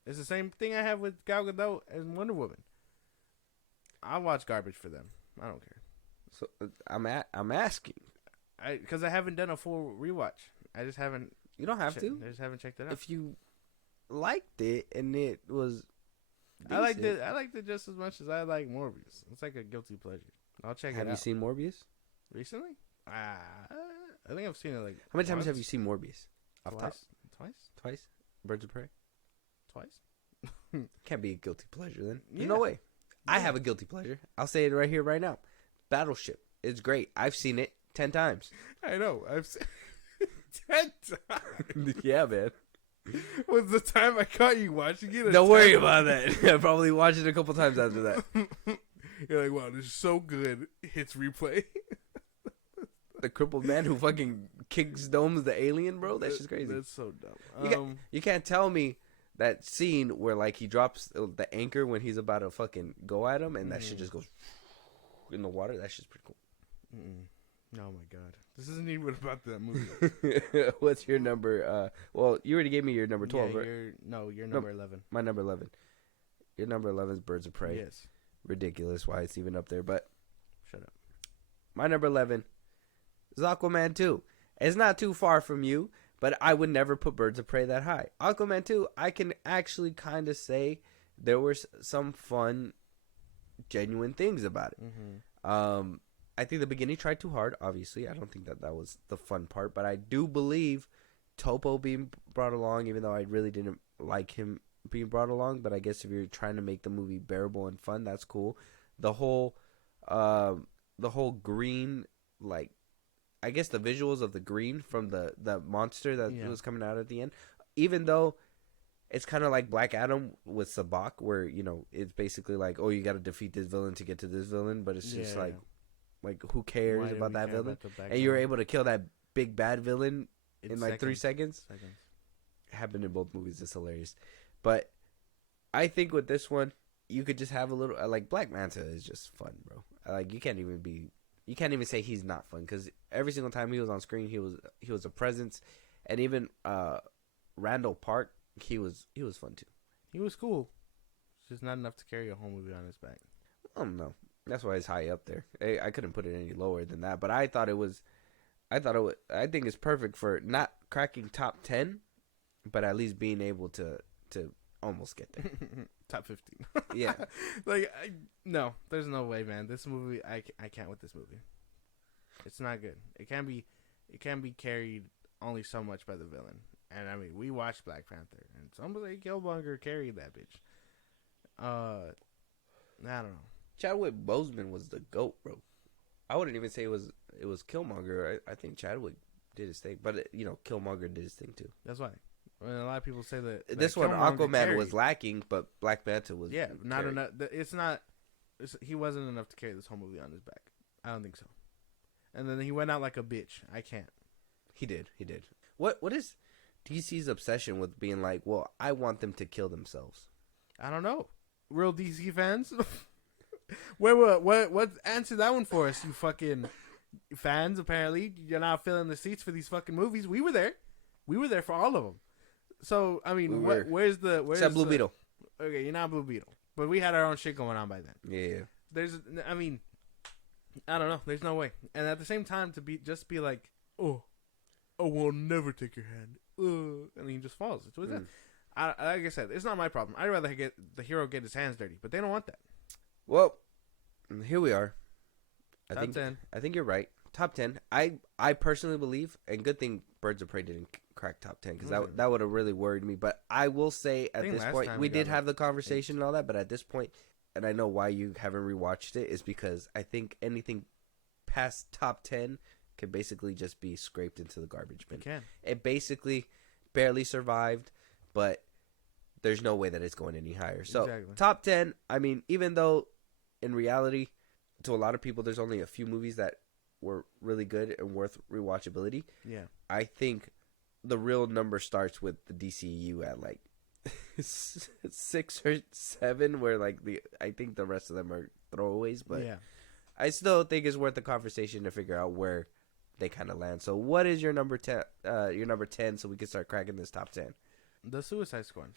it's the same thing I have with Gal Gadot and Wonder Woman. I'll watch garbage for them. I don't care. So I'm asking. Because I haven't done a full rewatch. I just haven't. You don't have to. I just haven't checked it out. If you liked it and it was decent. I liked it just as much as I like Morbius. It's like a guilty pleasure. I'll check it out. Have you seen Morbius Recently? I think I've seen it like How many times have you seen Morbius? Twice? Birds of Prey? Twice? Can't be a guilty pleasure then. Yeah. There's no way. Yeah. I have a guilty pleasure. I'll say it right here, right now. Battleship. It's great. I've seen it 10 times. I know. I've seen 10 times. Yeah, man. Was the time I caught you watching it? Don't worry about that. I probably watched it a couple times after that. You're like, wow, this is so good. Hits replay. The crippled man who fucking kicks domes the alien, bro. That's just crazy. That's so dumb. You can't tell me that scene where like he drops the anchor when he's about to fucking go at him, and that shit just goes in the water. That shit's pretty cool. Oh my god, this isn't even about that movie. What's your number? Well, you already gave me your number 12, yeah, right? Your number 11. My number 11. Your number 11 is Birds of Prey. Yes. Ridiculous why it's even up there, but Shut up. my number 11 is Aquaman 2. It's not too far from you, but I would never put Birds of Prey that high. Aquaman 2, I can actually kind of say there were some fun, genuine things about it. Mm-hmm. I think the beginning tried too hard, obviously. I don't think that was the fun part, but I do believe Topo being brought along, even though I really didn't like him being brought along, but I guess if you're trying to make the movie bearable and fun, that's cool. The whole green, like, I guess the visuals of the green from the monster that was coming out at the end, even though it's kind of like Black Adam with Sabak, where, you know, it's basically like, oh, you got to defeat this villain to get to this villain, but it's just like who cares about that villain? And you were able to kill that big bad villain in like 3 seconds. It happened in both movies. It's hilarious. But I think with this one, you could just have a little, like, Black Manta is just fun, bro. Like, you can't even say he's not fun, because every single time he was on screen, he was a presence. And even Randall Park, he was fun too. He was cool. It's just not enough to carry a whole movie on his back. I don't know. That's why it's high up there. I couldn't put it any lower than that. But I think it's perfect for not cracking top 10, but at least being able to almost get there. Top 15. Yeah. Like, no, there's no way, man. This movie, I can't with this movie. It's not good. It can be carried only so much by the villain. And I mean, we watched Black Panther, and somebody Killmonger carried that bitch. I don't know. Chadwick Boseman was the GOAT, bro. I wouldn't even say it was Killmonger. I think Chadwick did his thing, but Killmonger did his thing too. That's why. When a lot of people say that this one, Aquaman was lacking, but Black Panther was not carried. enough. It's not. He wasn't enough to carry this whole movie on his back. I don't think so. And then he went out like a bitch. I can't. He did. What is DC's obsession with being like, well, I want them to kill themselves? I don't know. Real DC fans? What answer that one for us, you fucking fans? Apparently, you're not filling the seats for these fucking movies. We were there. We were there for all of them. So, I mean, where's Except Blue Beetle. Okay, you're not Blue Beetle. But we had our own shit going on by then. Yeah. I don't know. There's no way. And at the same time, to be like, oh, I will never take your hand. And he just falls. It's what that. Like I said, it's not my problem. I'd rather get the hero get his hands dirty, but they don't want that. Well, here we are. Top 10. I think you're right. Top 10. I personally believe, and good thing Birds of Prey didn't crack top 10, because that would have really worried me. But I will say at this point, we did have the conversation and all that, but at this point, and I know why you haven't rewatched it, is because I think anything past top 10 can basically just be scraped into the garbage bin. It basically barely survived, but there's no way that it's going any higher. So top 10, I mean, even though in reality, to a lot of people, there's only a few movies that were really good and worth rewatchability. Yeah. I think the real number starts with the DCEU at like 6 or 7, where like I think the rest of them are throwaways, but I still think it's worth the conversation to figure out where they kind of land. So what is your number 10? Your number 10, so we can start cracking this top 10. The Suicide Squad,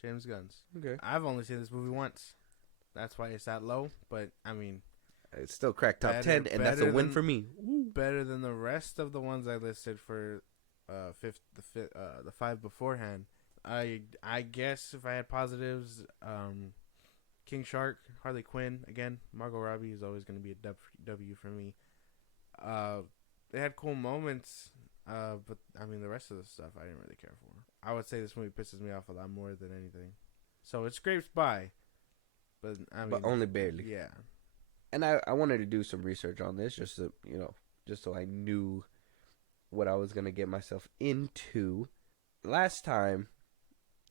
James Gunn's. Okay. I've only seen this movie once. That's why it's that low. But I mean, it's still cracked top 10, and that's a win for me. Better than the rest of the ones I listed for the 5 beforehand. I guess if I had positives, King Shark, Harley Quinn, again, Margot Robbie is always going to be a W for me. They had cool moments, but I mean the rest of the stuff I didn't really care for. I would say this movie pisses me off a lot more than anything. So it scrapes by, but I mean, but only barely. Yeah. And I wanted to do some research on this just so, just so I knew what I was going to get myself into. Last time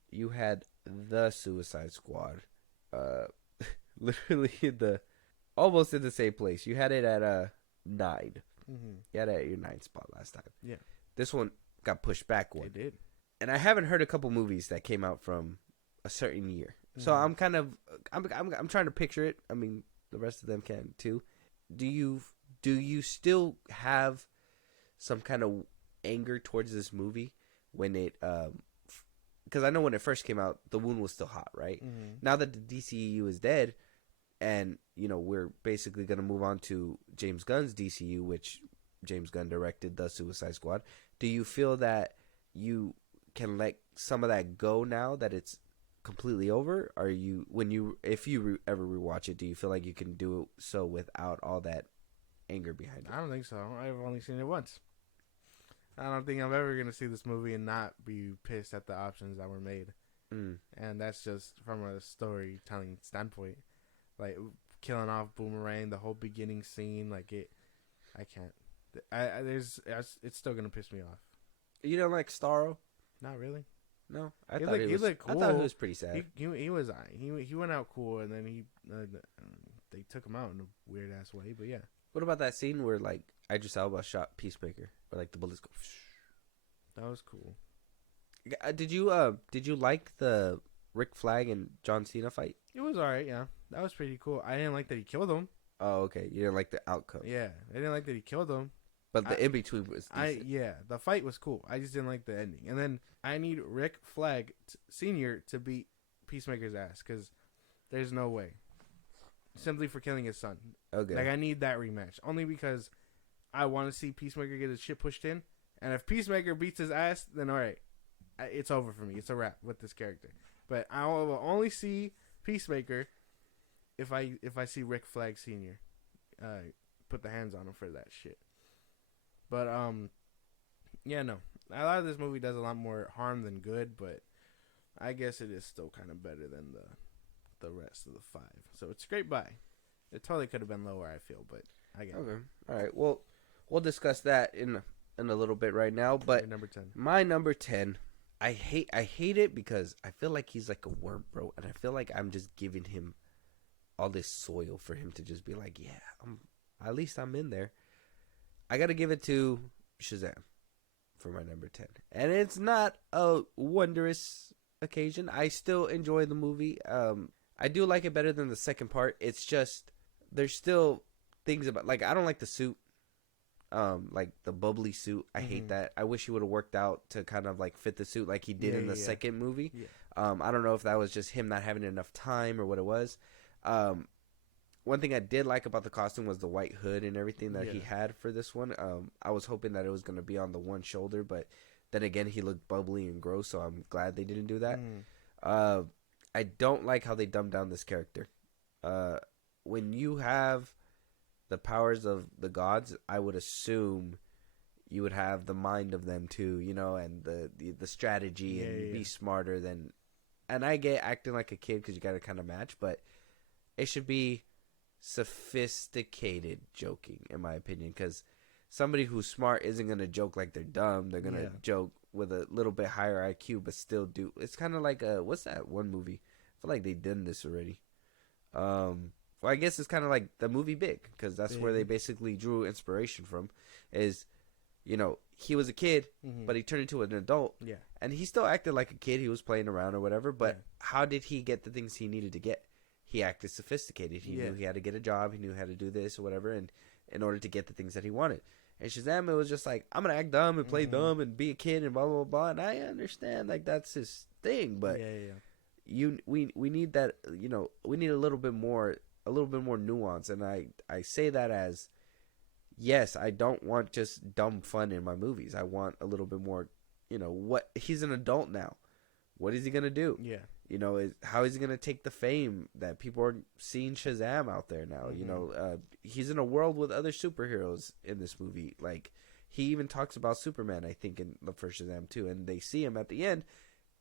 you had the Suicide Squad, literally almost in the same place. You had it at 9. Mm-hmm. You had it at your 9th spot last time. Yeah. This one got pushed back one. It did. And I haven't heard a couple movies that came out from a certain year. Mm-hmm. So I'm trying to picture it. I mean, the rest of them can too. Do you do you still have some kind of anger towards this movie when it because I know when it first came out, the wound was still hot, right? Mm-hmm. Now that the DCEU is dead, and we're basically gonna move on to James Gunn's DCU, which James Gunn directed, the Suicide Squad. Do you feel that you can let some of that go now that it's completely over? Are you if you ever rewatch it, do you feel like you can do so without all that anger behind it? I don't think so. I've only seen it once. I don't think I'm ever gonna see this movie and not be pissed at the options that were made. And that's just from a storytelling standpoint. Like killing off Boomerang, the whole beginning scene, like it, I can't. It's still gonna piss me off. You don't like Starro? Not really. No, He looked cool. I thought he was pretty sad. He went out cool, and then they took him out in a weird ass way. But yeah. What about that scene where like Idris Elba shot Peacemaker, where like the bullets go? That was cool. Did you like the Rick Flag and John Cena fight? It was alright, yeah. That was pretty cool. I didn't like that he killed him. Oh, okay. You didn't like the outcome. Yeah, I didn't like that he killed him. But the in between was decent. The fight was cool. I just didn't like the ending. And then I need Rick Flag Sr. to beat Peacemaker's ass because there's no way. Simply for killing his son. Okay. Like I need that rematch only because I want to see Peacemaker get his shit pushed in. And if Peacemaker beats his ass, then all right, it's over for me. It's a wrap with this character. But I will only see Peacemaker if I see Rick Flag Sr. Put the hands on him for that shit. But yeah, no. A lot of this movie does a lot more harm than good, but I guess it is still kind of better than the rest of the 5. So it's great buy. It totally could have been lower, I feel, but I get it. Okay. All right. Well, we'll discuss that in a little bit right now, but number 10. My number 10, I hate it because I feel like he's like a worm, bro, and I feel like I'm just giving him all this soil for him to just be like, yeah, at least I'm in there. I got to give it to Shazam for my number 10. And it's not a wondrous occasion. I still enjoy the movie. I do like it better than the second part. It's just, there's still things about, like, I don't like the suit. Like the bubbly suit. I hate that. I wish he would have worked out to kind of like fit the suit like he did in the second movie. Yeah. I don't know if that was just him not having enough time or what it was. One thing I did like about the costume was the white hood and everything that he had for this one. I was hoping that it was going to be on the one shoulder, but then again, he looked bubbly and gross, so I'm glad they didn't do that. I don't like how they dumbed down this character. When you have the powers of the gods, I would assume you would have the mind of them too, and the strategy and be smarter than. And I get acting like a kid because you got to kind of match, but it should be sophisticated joking, in my opinion, because somebody who's smart isn't going to joke like they're dumb. They're going to joke with a little bit higher IQ, but still do. It's kind of like what's that one movie? I feel like they did this already. Well, I guess it's kind of like the movie Big, because that's where they basically drew inspiration from. Is, he was a kid, but he turned into an adult. Yeah, and he still acted like a kid. He was playing around or whatever. But how did he get the things he needed to get? He acted sophisticated. He knew he had to get a job. He knew how to do this or whatever, and in order to get the things that he wanted. And Shazam, it was just like, I'm gonna act dumb and play dumb and be a kid and blah blah blah. And I understand, like, that's his thing, but we need that. We need a little bit more nuance. And I say that as, yes, I don't want just dumb fun in my movies. I want a little bit more. What, he's an adult now. What is he gonna do? Yeah. How is he going to take the fame that people are seeing Shazam out there now? He's in a world with other superheroes in this movie. Like, he even talks about Superman, I think, in the first Shazam too. And they see him at the end.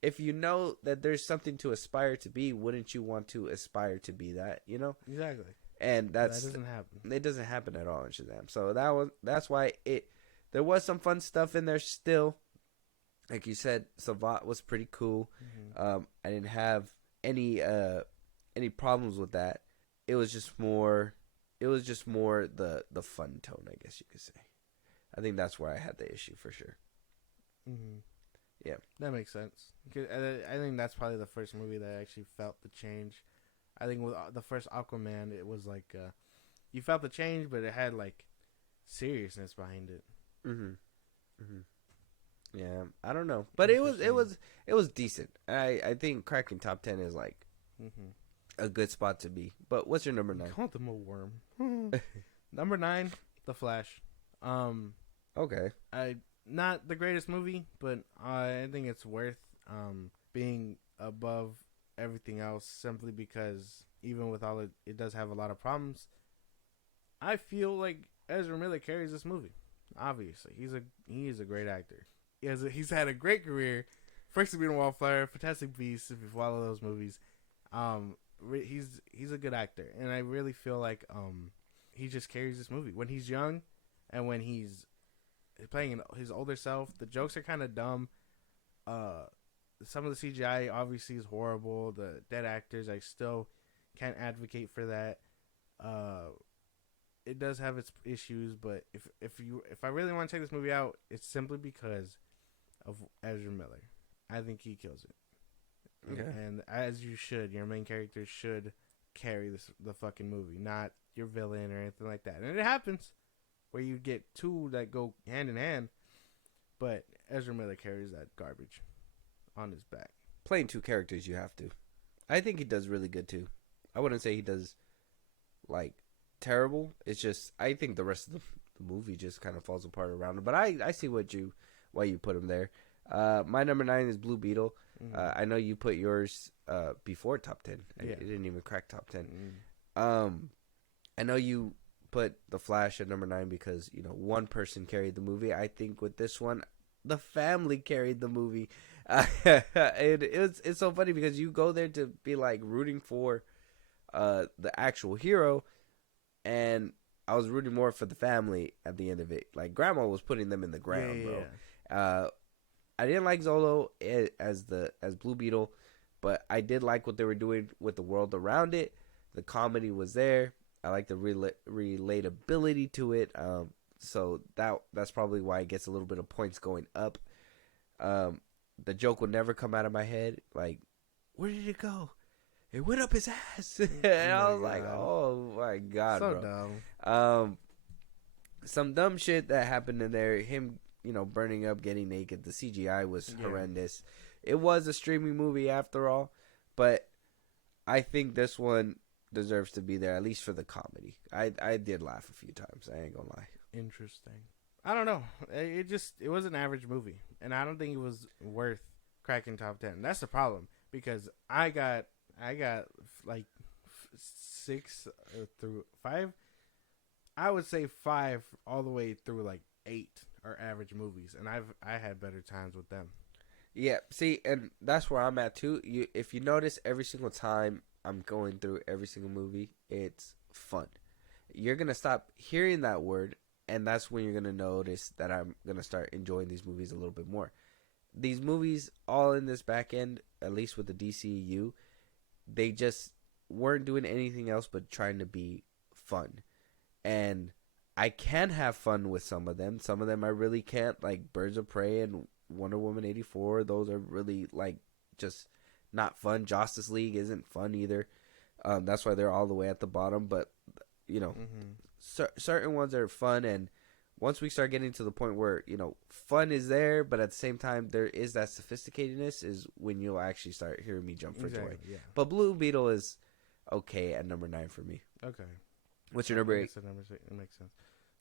If you know that there's something to aspire to be, wouldn't you want to aspire to be that? Exactly. And that doesn't happen. It doesn't happen at all in Shazam. So that's why there was some fun stuff in there still. Like you said, Savant was pretty cool. I didn't have any problems with that. It was just more the fun tone, I guess you could say. I think that's where I had the issue for sure. Yeah, that makes sense. I think that's probably the first movie that I actually felt the change. I think with the first Aquaman, it was like you felt the change, but it had like seriousness behind it. Mhm. Mhm. Yeah, I don't know, but it was decent. I think cracking top 10 is like Mm-hmm. a good spot to be. But what's your number 9? Call them a worm. Number 9, The Flash. Okay. I not the greatest movie, but I think it's worth being above everything else simply because even with all it does have a lot of problems. I feel like Ezra Miller carries this movie. Obviously, he is a great actor. He's had a great career. First to be in Wallflower, Fantastic Beasts. If you follow those movies, he's a good actor, and I really feel like he just carries this movie when he's young, and when he's playing his older self. The jokes are kind of dumb. Some of the CGI obviously is horrible. The dead actors, I still can't advocate for that. It does have its issues, but if I really want to check this movie out, it's simply because of Ezra Miller. I think he kills it. Okay. And as you should, your main character should carry the fucking movie, not your villain or anything like that. And it happens where you get two that go hand in hand, but Ezra Miller carries that garbage on his back. Playing two characters, you have to. I think he does really good too. I wouldn't say he does like terrible. It's just I think the rest of the movie just kind of falls apart around him. But I see why you put him there. My number 9 is Blue Beetle. Mm. I know you put yours before top 10. Yeah. It didn't even crack top 10. Mm. I know you put The Flash at number 9 because one person carried the movie. I think with this one, the family carried the movie. It's so funny because you go there to be like rooting for the actual hero, and I was rooting more for the family at the end of it. Like Grandma was putting them in the ground, bro. I didn't like Zolo as Blue Beetle, but I did like what they were doing with the world around it. The comedy was there. I like the relatability to it. So that's probably why it gets a little bit of points going up. The joke would never come out of my head. Like, where did it go? It went up his ass. And I was like, oh my God, so bro. dumb. Some dumb shit that happened in there. Him, burning up, getting naked. The CGI was horrendous. It was a streaming movie after all, but I think this one deserves to be there, at least for the comedy. I did laugh a few times. I ain't gonna lie. Interesting. I don't know. It was an average movie, and I don't think it was worth cracking top 10. That's the problem because I got like 6 through 5. I would say 5 all the way through like 8 are average movies, and I had better times with them. Yeah, see, and that's where I'm at too. If you notice, every single time I'm going through every single movie, it's fun. You're gonna stop hearing that word, and that's when you're gonna notice that I'm gonna start enjoying these movies a little bit more. These movies, all in this back end, at least with the DCEU, they just weren't doing anything else but trying to be fun. And I can have fun with some of them. Some of them I really can't, like Birds of Prey and Wonder Woman 84. Those are really like just not fun. Justice League isn't fun either. That's why they're all the way at the bottom. But certain ones are fun, and once we start getting to the point where fun is there, but at the same time there is that sophisticatedness, is when you'll actually start hearing me jump for joy. Yeah. But Blue Beetle is okay at number 9 for me. Okay. What's your number 8? It makes sense.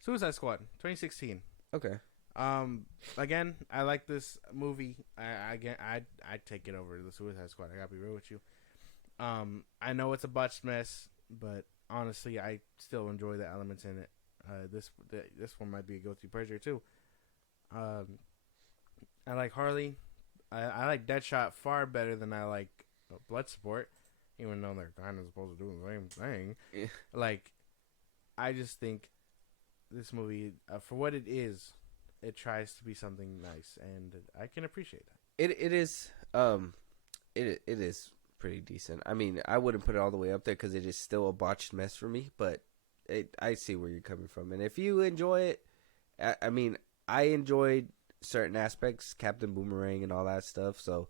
Suicide Squad, 2016. Okay. Again, I like this movie. I take it over the Suicide Squad. I gotta be real with you. I know it's a botched mess, but honestly, I still enjoy the elements in it. This one might be a guilty pleasure too. I like Harley. I like Deadshot far better than I like Bloodsport, even though they're kind of supposed to do the same thing. Yeah. Like, I just think this movie, for what it is, it tries to be something nice, and I can appreciate that. It is pretty decent. I mean, I wouldn't put it all the way up there because it is still a botched mess for me, but I see where you're coming from. And if you enjoy it, I mean, I enjoyed certain aspects, Captain Boomerang and all that stuff. So,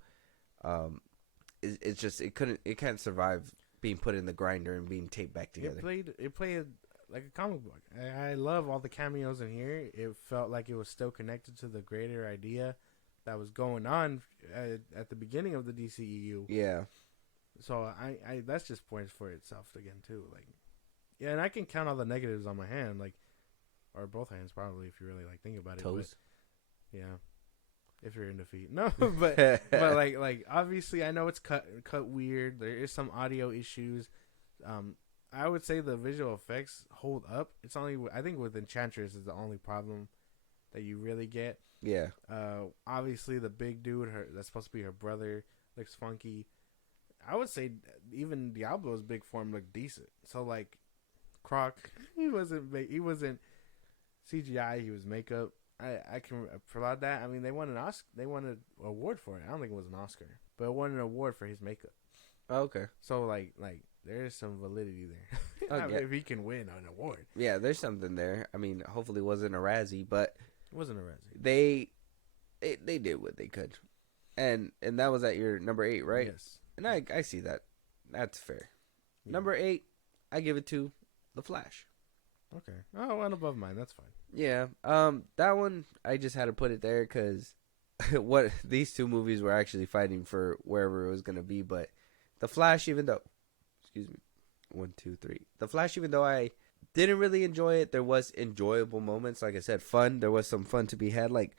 it's just it can't survive being put in the grinder and being taped back together. It played like a comic book. I love all the cameos in here. It felt like it was still connected to the greater idea that was going on at the beginning of the DCEU. Yeah. So I that's just points for itself again too. Like, yeah, and I can count all the negatives on my hand, like, or both hands probably if you really like think about it. Toes. But, yeah. If you're in defeat, no, but like obviously I know it's cut weird. There is some audio issues. I would say the visual effects hold up. It's only I think with Enchantress is the only problem that you really get. Yeah. Obviously the big dude, that's supposed to be her brother, looks funky. I would say even Diablo's big form looked decent. So like Croc, he wasn't CGI. He was makeup. I can applaud that. I mean, they won an Oscar. They won an award for it. I don't think it was an Oscar, but it won an award for his makeup. Oh, okay. So like there is some validity there. I mean, if he can win an award. Yeah, there's something there. I mean, hopefully it wasn't a Razzie, but it wasn't a Razzie. They did what they could, and that was at your number 8, right? Yes. And I see that. That's fair. Yeah. Number 8, I give it to The Flash. Okay. Oh, one above mine. That's fine. Yeah. That one I just had to put it there because what these two movies were actually fighting for wherever it was gonna be. But The Flash, even though, excuse me, 1, 2, 3. The Flash, even though I didn't really enjoy it, there was enjoyable moments. Like I said, fun. There was some fun to be had. Like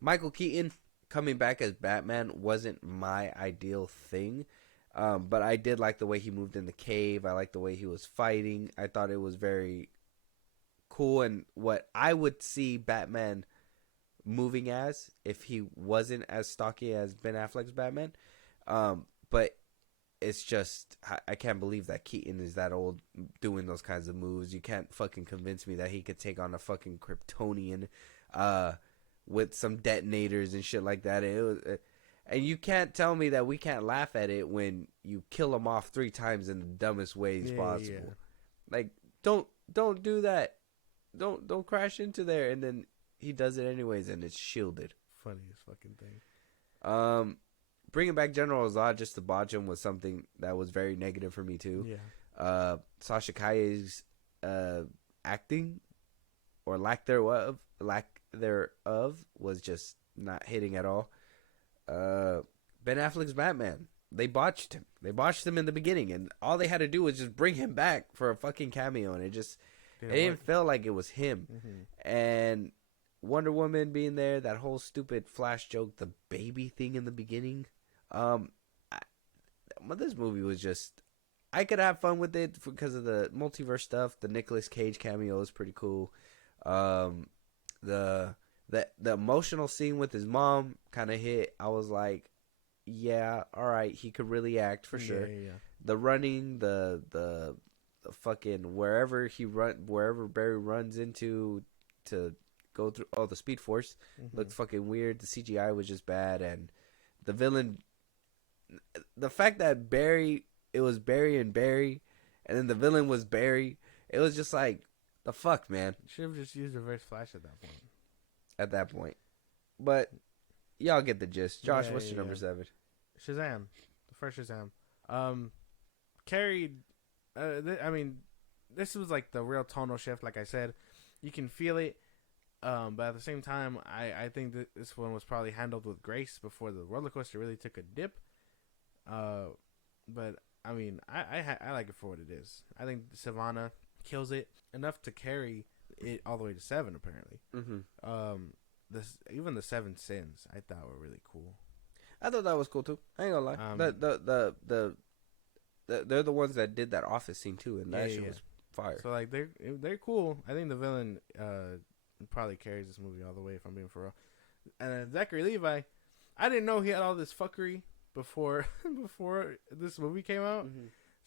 Michael Keaton coming back as Batman wasn't my ideal thing. But I did like the way he moved in the cave. I liked the way he was fighting. I thought it was very cool and what I would see Batman moving as if he wasn't as stocky as Ben Affleck's Batman. But it's just I can't believe that Keaton is that old doing those kinds of moves. You can't fucking convince me that he could take on a fucking Kryptonian with some detonators and shit like that. And you can't tell me that we can't laugh at it when you kill him off 3 times in the dumbest ways possible. Yeah. Like don't do that. Don't crash into there, and then he does it anyways, and it's shielded. Funniest fucking thing. Bringing back General Zod just to botch him was something that was very negative for me too. Yeah. Sasha Calle's acting or lack thereof was just not hitting at all. Ben Affleck's Batman, they botched him. They botched him in the beginning, and all they had to do was just bring him back for a fucking cameo, and it didn't feel like it was him. Mm-hmm. And Wonder Woman being there, that whole stupid Flash joke, the baby thing in the beginning. This movie was just, I could have fun with it because of the multiverse stuff. The Nicolas Cage cameo is pretty cool. The emotional scene with his mom kind of hit. I was like, yeah, all right, he could really act for sure. Yeah. The running, the fucking wherever Barry runs into to go through the Speed Force looked fucking weird. The CGI was just bad, and the villain, the fact that it was Barry, and then the villain was Barry, it was just like, the fuck, man. Should have just used Reverse Flash at that point. But y'all get the gist. Josh, what's your number 7? Shazam, the first Shazam, carried. This was like the real tonal shift. Like I said, you can feel it. But at the same time, I think that this one was probably handled with grace before the roller coaster really took a dip. But I mean, I like it for what it is. I think Savannah kills it enough to carry it all the way to 7. Apparently, even the 7 Sins I thought were really cool. I thought that was cool too. I ain't gonna lie. They're the ones that did that office scene too, and that shit was fire. So like they're cool. I think the villain probably carries this movie all the way, if I'm being for real. And Zachary Levi, I didn't know he had all this fuckery before this movie came out.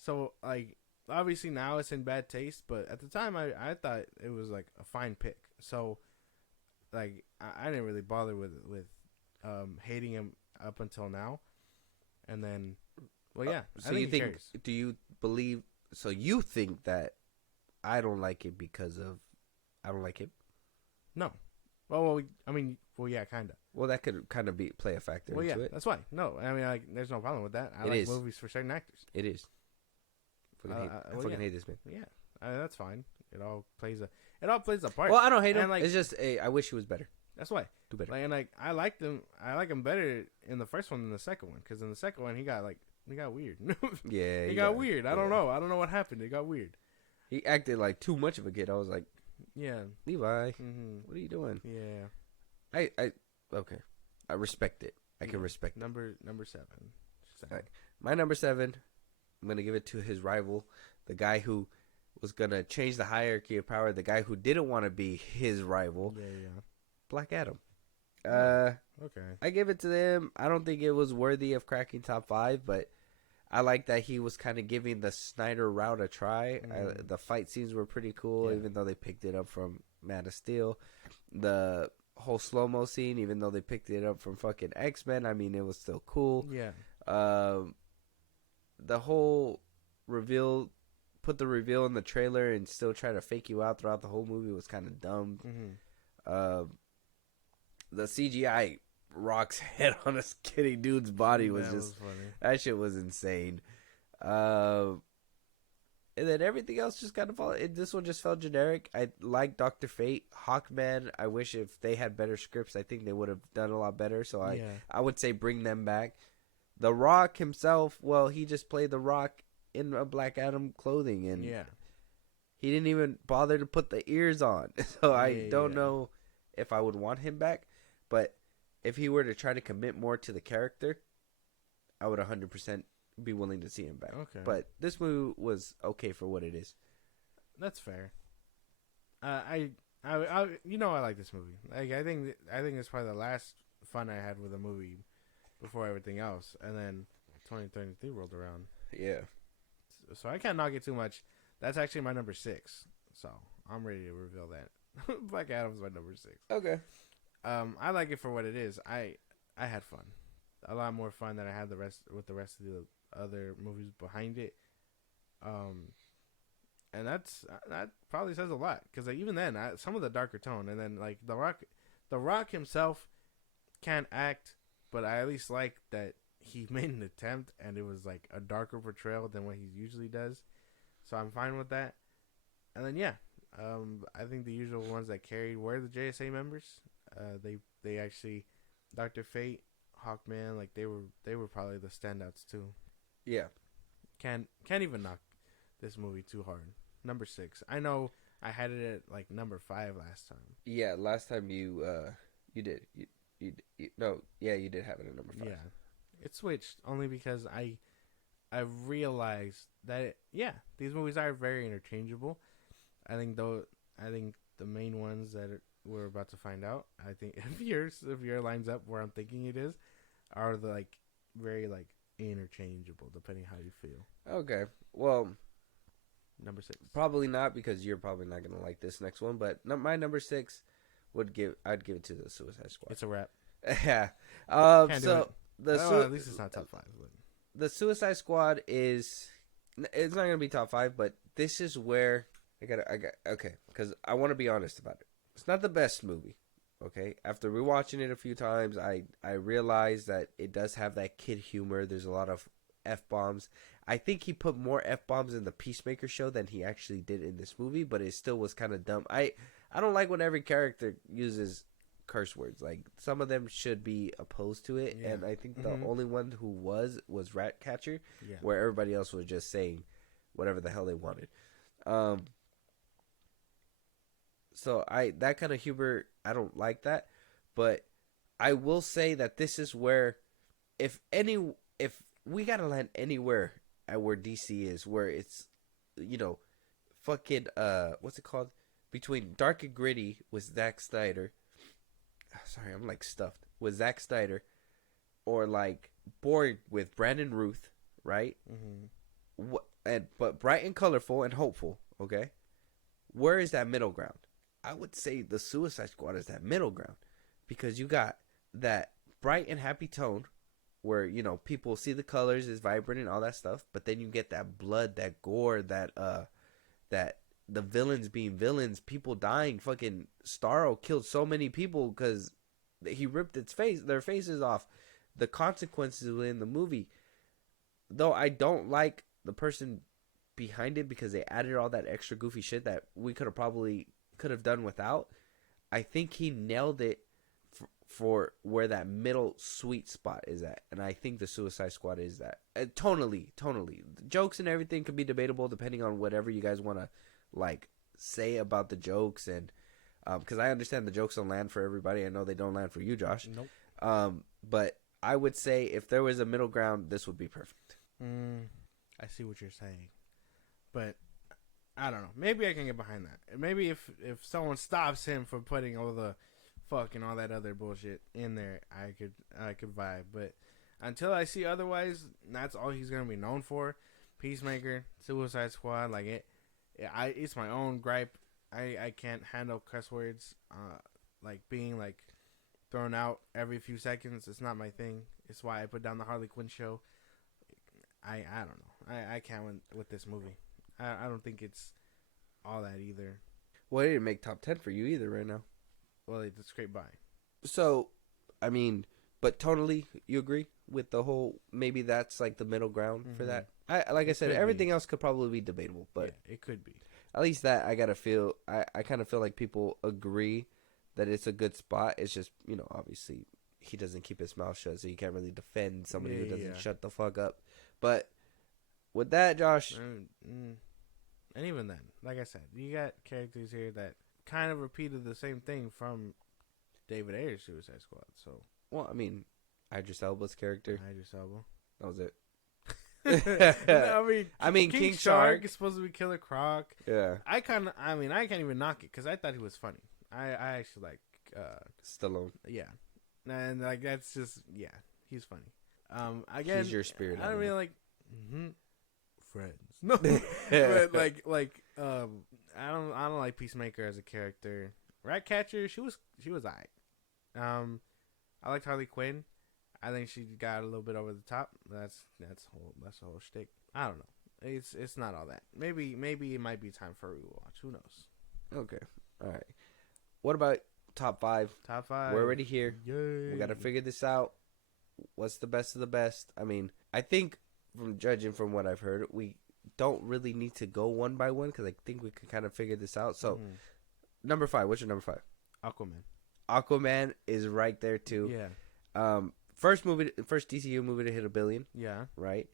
So like obviously now it's in bad taste, but at the time I thought it was like a fine pick. So like I didn't really bother with hating him up until now. And then so you think that I don't like it because of I don't like him? No. Well, yeah, kind of. Well, that could kind of play a factor into it. That's why. No, I mean, like, there's no problem with that. I like movies for certain actors. It is. I fucking hate this man. Yeah, that's fine. It all plays a part. Well, I don't hate him. And, like, it's just I wish he was better. That's why. Do better. Like, and like I like him better in the first one than the second one, because in the second one he got weird. Yeah, he got weird. I don't know what happened. It got weird. He acted like too much of a kid. I was like, yeah, Levi, mm-hmm. what are you doing? Yeah, okay, I respect it. I can respect number 7. Right. My number 7. I'm gonna give it to his rival, the guy who was gonna change the hierarchy of power. The guy who didn't want to be his rival. Yeah. Black Adam. Okay. I give it to them. I don't think it was worthy of cracking top 5, but I like that he was kind of giving the Snyder route a try. The fight scenes were pretty cool, even though they picked it up from Man of Steel. The whole slow-mo scene, even though they picked it up from fucking X-Men, I mean, it was still cool. Yeah. The whole reveal, put the reveal in the trailer and still try to fake you out throughout the whole movie was kind of dumb. Mm-hmm. The CGI Rock's head on a skinny dude's body was just funny. That shit was insane. And then everything else just kind of this one just felt generic. I like Dr. Fate, Hawkman. I wish if they had better scripts, I think they would have done a lot better. So I would say bring them back. The Rock himself, well, he just played the Rock in a Black Adam clothing, and he didn't even bother to put the ears on. So I don't know if I would want him back. But if he were to try to commit more to the character, I would 100% be willing to see him back. Okay. But this movie was okay for what it is. That's fair. I like this movie. Like, I think it's probably the last fun I had with a movie before everything else, and then 2033 rolled around. Yeah. So I can't knock it too much. That's actually my number 6. So I'm ready to reveal that. Black Adam's my number 6. Okay. I like it for what it is. I had fun, a lot more fun than I had the rest of the other movies behind it. And that probably says a lot, because even then, some of the darker tone, and then like the Rock himself can't act, but I at least like that he made an attempt, and it was like a darker portrayal than what he usually does. So I'm fine with that. And then I think the usual ones that carried were the JSA members. They actually, Dr. Fate, Hawkman, like they were probably the standouts too. Yeah. Can't even knock this movie too hard. Number 6. I know I had it at like number 5 last time. Yeah, last time you did. You did have it at number 5. Yeah. It switched only because I realized that these movies are very interchangeable. I think the main ones that we're about to find out, I think if yours lines up where I'm thinking it is, are the like very like interchangeable depending how you feel. Okay. Well, number 6. Probably not, because you're probably not gonna like this next one. But my number 6 I'd give it to the Suicide Squad. It's a wrap. Yeah. Can't do it. At least it's not top 5. But. The Suicide Squad it's not gonna be top 5, but this is where because I want to be honest about it. It's not the best movie. Okay, after rewatching it a few times, I realized that it does have that kid humor. There's a lot of F-bombs. I think he put more F-bombs in the Peacemaker show than he actually did in this movie, but it still was kind of dumb. I don't like when every character uses curse words. Like, some of them should be opposed to it, and I think the only one who was Ratcatcher, where everybody else was just saying whatever the hell they wanted. So that kind of humor, I don't like that, but I will say that this is where, if we gotta land anywhere at where DC is, where it's, fucking what's it called, between Dark and Gritty with Zack Snyder. Sorry, I'm like stuffed with Zack Snyder, or like Boring with Brandon Routh, right? Mm-hmm. But bright and colorful and hopeful. Okay, where is that middle ground? I would say the Suicide Squad is that middle ground, because you got that bright and happy tone where, people see the colors is vibrant and all that stuff, but then you get that blood, that gore, that the villains being villains, people dying. Fucking Starro killed so many people because he ripped their faces off. The consequences in the movie, though I don't like the person behind it because they added all that extra goofy shit that we could have done without. I think he nailed it for where that middle sweet spot is at, and I think the Suicide Squad is that. Tonally, the jokes and everything could be debatable depending on whatever you guys want to like say about the jokes, and because I understand the jokes don't land for everybody. I know they don't land for you, Josh. Nope. But I would say if there was a middle ground, this would be perfect. I see what you're saying, but I don't know. Maybe I can get behind that. Maybe if someone stops him from putting all the fuck and all that other bullshit in there, I could vibe. But until I see otherwise, that's all he's gonna be known for. Peacemaker, Suicide Squad, like it's my own gripe. I can't handle cuss words, like being like thrown out every few seconds. It's not my thing. It's why I put down the Harley Quinn show. I don't know. I can't with this movie. I don't think it's all that either. Well, it didn't make top 10 for you either right now. Well, it's great by. So, I mean, but tonally, you agree with the whole, maybe that's like the middle ground for that? Like I said, everything else could probably be debatable, but yeah, it could be. At least that I kind of feel like people agree that it's a good spot. It's just, obviously he doesn't keep his mouth shut, so you can't really defend somebody who doesn't shut the fuck up. But with that, Josh, and even then, like I said, you got characters here that kind of repeated the same thing from David Ayer's Suicide Squad. So, well, I mean, Idris Elba's character. Idris Elba. That was it. I mean, King Shark is supposed to be Killer Croc. Yeah. I can't even knock it because I thought he was funny. I actually like Stallone. Yeah, and like that's just he's funny. Again, he's your spirit. I don't really like friends. No, but like I don't like Peacemaker as a character. Ratcatcher, she was alright. I liked Harley Quinn. I think she got a little bit over the top. That's the whole shtick. I don't know. It's not all that. Maybe it might be time for a rewatch. Who knows? Okay. All right. What about top 5? Top 5. We're already here. Yay. We got to figure this out. What's the best of the best? I mean, I think from judging from what I've heard, we don't really need to go one by one because I think we can kind of figure this out. So, number 5. What's your number 5? Aquaman. Aquaman is right there too. Yeah. First DCEU movie to hit $1 billion. Yeah. Right.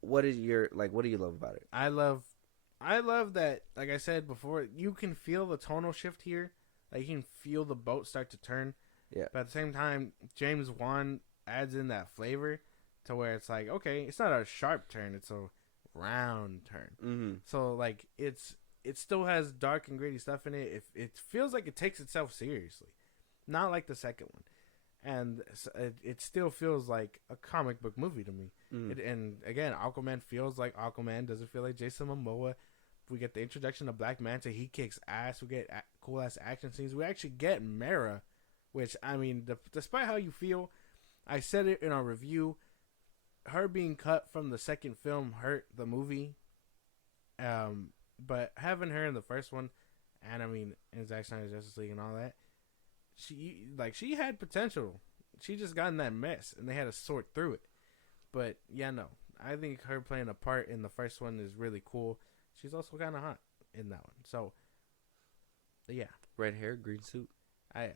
What do you love about it? I love that. Like I said before, you can feel the tonal shift here. Like you can feel the boat start to turn. Yeah. But at the same time, James Wan adds in that flavor to where it's like, okay, it's not a sharp turn, it's a round turn. So like it still has dark and gritty stuff in it. It feels like it takes itself seriously, not like the second one. And it still feels like a comic book movie to me. And again, Aquaman feels like Aquaman. Doesn't feel like Jason Momoa. We get the introduction of Black Manta. He kicks ass. We get cool ass action scenes. We actually get Mera, which I mean, despite how you feel, I said it in our review. Her being cut from the second film hurt the movie. But having her in the first one, and I mean in Zack Snyder's Justice League and all that, she had potential. She just got in that mess, and they had to sort through it. But yeah, no, I think her playing a part in the first one is really cool. She's also kind of hot in that one. So yeah, red hair, green suit. I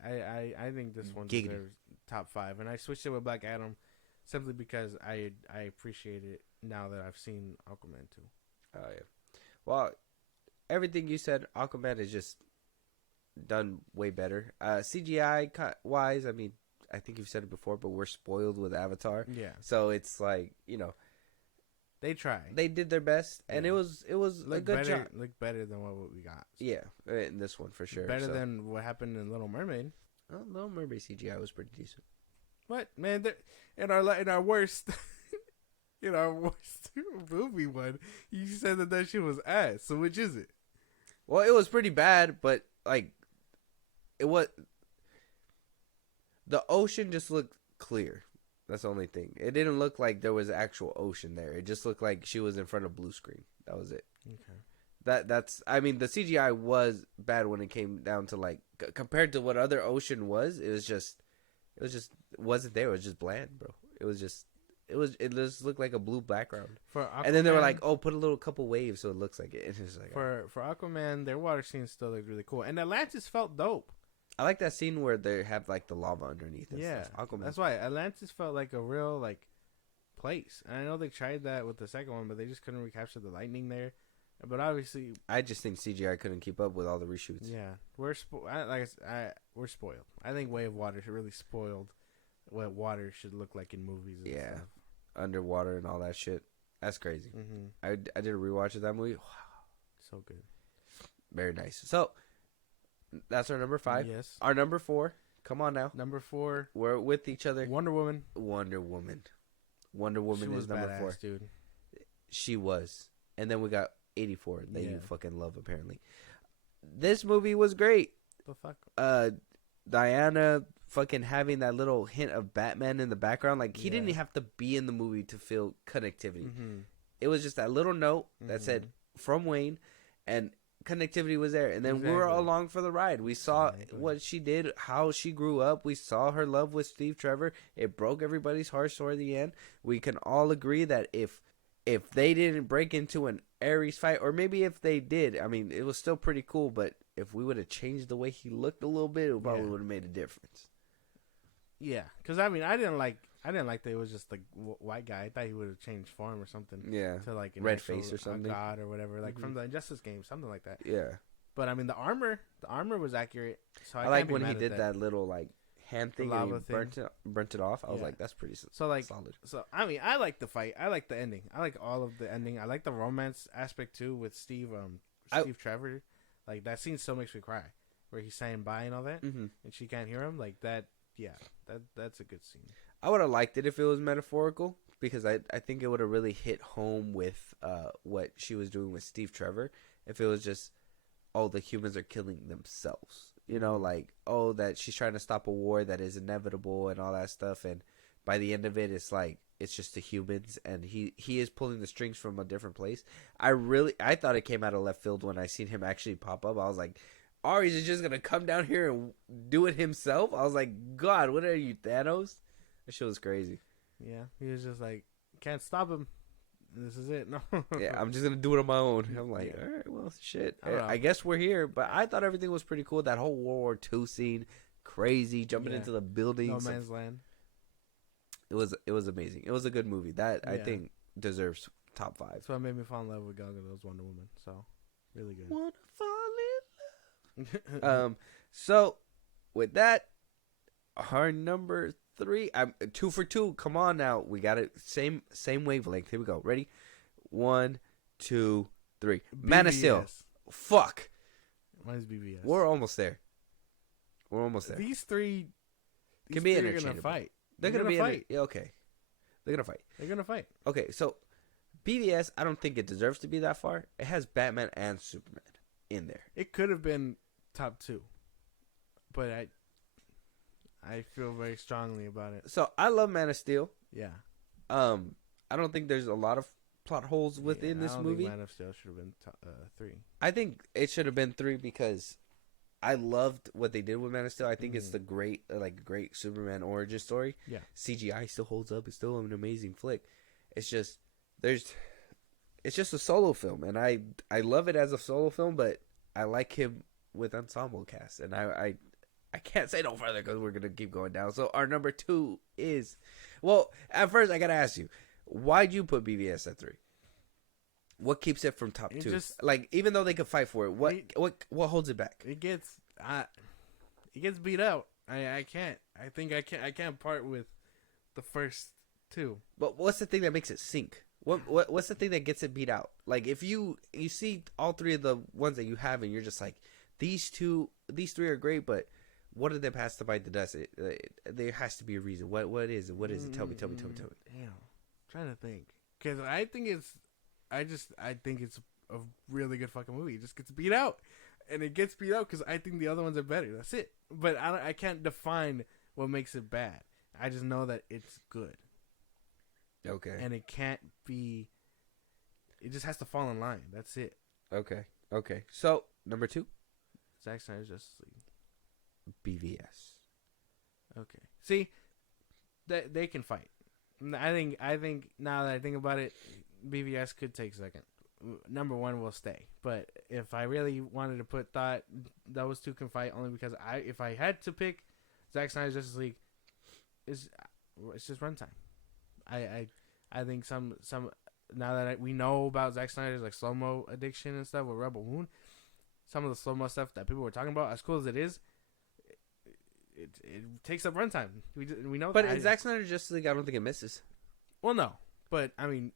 think this one deserves top 5, and I switched it with Black Adam simply because I appreciate it now that I've seen Aquaman too. Oh yeah, well, everything you said, Aquaman is just done way better. CGI wise, I mean, I think you've said it before, but we're spoiled with Avatar. Yeah. So it's like, they tried. They did their best, and it was a good job. Looked better than what we got. So. Yeah, in this one for sure. Better than what happened in Little Mermaid. Well, Little Mermaid CGI was pretty decent. What, man? In our worst in our worst movie one, you said that shit was ass. So which is it? Well, it was pretty bad, but like it was. The ocean just looked clear. That's the only thing. It didn't look like there was actual ocean there. It just looked like she was in front of blue screen. That was it. Okay. That's. I mean, the CGI was bad when it came down to like compared to what other ocean was. It was just wasn't there. It was just bland, bro. It was just It just looked like a blue background. For Aquaman, And then they were like, "Oh, put a little couple waves so it looks like it." And it's like, for Aquaman, their water scenes still look really cool, and Atlantis felt dope. I like that scene where they have like the lava underneath. And Yeah, stuff. Aquaman. that's why Atlantis felt like a real like place. And I know they tried that with the second one, but they just couldn't recapture the lightning there. But obviously, I just think CGI couldn't keep up with all the reshoots. yeah, we're we're spoiled. I think Way of Water really spoiled what water should look like in movies. And Yeah, stuff. underwater and all that shit. That's crazy. Mm-hmm. I did a rewatch of that movie. Wow, So good. very nice. So that's our number 5. Yes. Our number 4. Come on now. Number 4. We're with each other. Wonder Woman. Wonder Woman. She Is was number badass, 4. dude. She was. And then we got 84 that Yeah. you fucking love apparently. This movie was great. The fuck? Diana fucking having that little hint of Batman in the background. Like, he didn't Yeah. have to be in the movie to feel connectivity. Mm-hmm. It was just that little note that said from Wayne, and connectivity was there. And then we were Exactly. along for the ride. We saw Exactly. what she did, how she grew up. We saw her love with Steve Trevor. It broke everybody's hearts toward the end. We can all agree that if they didn't break into an Ares fight, or maybe if they did, I mean, it was still pretty cool, but if we would have changed the way he looked a little bit, it probably would have made a difference. Yeah, because I mean, I didn't like that it was just the white guy. I thought he would have changed form or something. Yeah. To like an Red actual, face or something. a god or whatever, like from the Injustice game, something like that. Yeah. But I mean, the armor was accurate. So I can't like be when he mad at did that little like hand thing and he lava thing. burnt it off. I was Yeah. like, that's pretty So like, solid. so I mean, I like the fight. I like the ending. I like all of the ending. I like the romance aspect too with Steve Trevor. Like that scene still makes me cry, where he's saying bye and all that, Mm-hmm. and she can't hear him. Like that. Yeah, that's a good scene. I would have liked it if it was metaphorical, because I think it would have really hit home with what she was doing with Steve Trevor. If it was just, oh, the humans are killing themselves. You know, like, oh, that she's trying to stop a war that is inevitable and all that stuff. And by the end of it, it's like, it's just the humans. And he is pulling the strings from a different place. I thought it came out of left field when I seen him actually pop up. I was like, Ares is just going to come down here and do it himself? I was like, God, what are you, Thanos? That shit was crazy. Yeah, he was just like, can't stop him. This is it. No. Yeah, I'm just gonna do it on my own. I'm like, Yeah. all right, well, shit. I don't know. I guess we're here. But I thought everything was pretty cool. That whole World War II scene, crazy, jumping Yeah. into the buildings. No Man's Land. It was amazing. It was a good movie. That I Yeah. think deserves top 5. That's what made me fall in love with Gal Gadot's Wonder Woman. So, really good. Wanna fall in love. So with that, our number 3, I'm 2 for 2. Come on now, we got it. Same wavelength. Here we go. Ready? 1, 2, 3. Man of Steel. BVS. Fuck. Mine's BBS. We're almost there. These three Can be are gonna interchangeable. fight. They're gonna be fight. yeah, okay. They're gonna fight. They're gonna fight. Okay, so BVS, I don't think it deserves to be that far. It has Batman and Superman in there. It could have been top 2, but I feel very strongly about it. So I love Man of Steel. Yeah. I don't think there's a lot of plot holes within this movie. Man of Steel should have been 3. I think it should have been 3 because I loved what they did with Man of Steel. I think it's the great Superman origin story. Yeah. CGI still holds up. It's still an amazing flick. It's just it's just a solo film, and I love it as a solo film, but I like him with ensemble cast, and I can't say no further because we're gonna keep going down. So our number 2 is, well, at first I gotta ask you, why'd you put BVS at 3? What keeps it from top 2? Like, even though they could fight for it, what holds it back? It gets beat out. I can't. I can't part with the first 2. But what's the thing that makes it sink? What's the thing that gets it beat out? Like, if you see all 3 of the ones that you have, and you're just like, these 3 are great, but what did they pass to bite the dust? There has to be a reason. What is it? What is it? Tell me. Damn, I'm trying to think, because I think it's a really good fucking movie. It just gets beat out, and it gets beat out because I think the other ones are better. That's it. But I can't define what makes it bad. I just know that it's good. Okay. And it can't be. It just has to fall in line. That's it. Okay. So number 2, Zack Snyder's Justice League. BVS. Okay. See, they can fight. I think now that I think about it, BVS could take second. Number one will stay. But if I really wanted to put thought, those two can fight only because if I had to pick Zack Snyder's Justice League, it's just runtime. I think some now that we know about Zack Snyder's like slow mo addiction and stuff with Rebel Moon, some of the slow mo stuff that people were talking about, as cool as it is, it takes up runtime. We know. But in Zack Snyder's Justice League, I don't think it misses. Well, no, but I mean,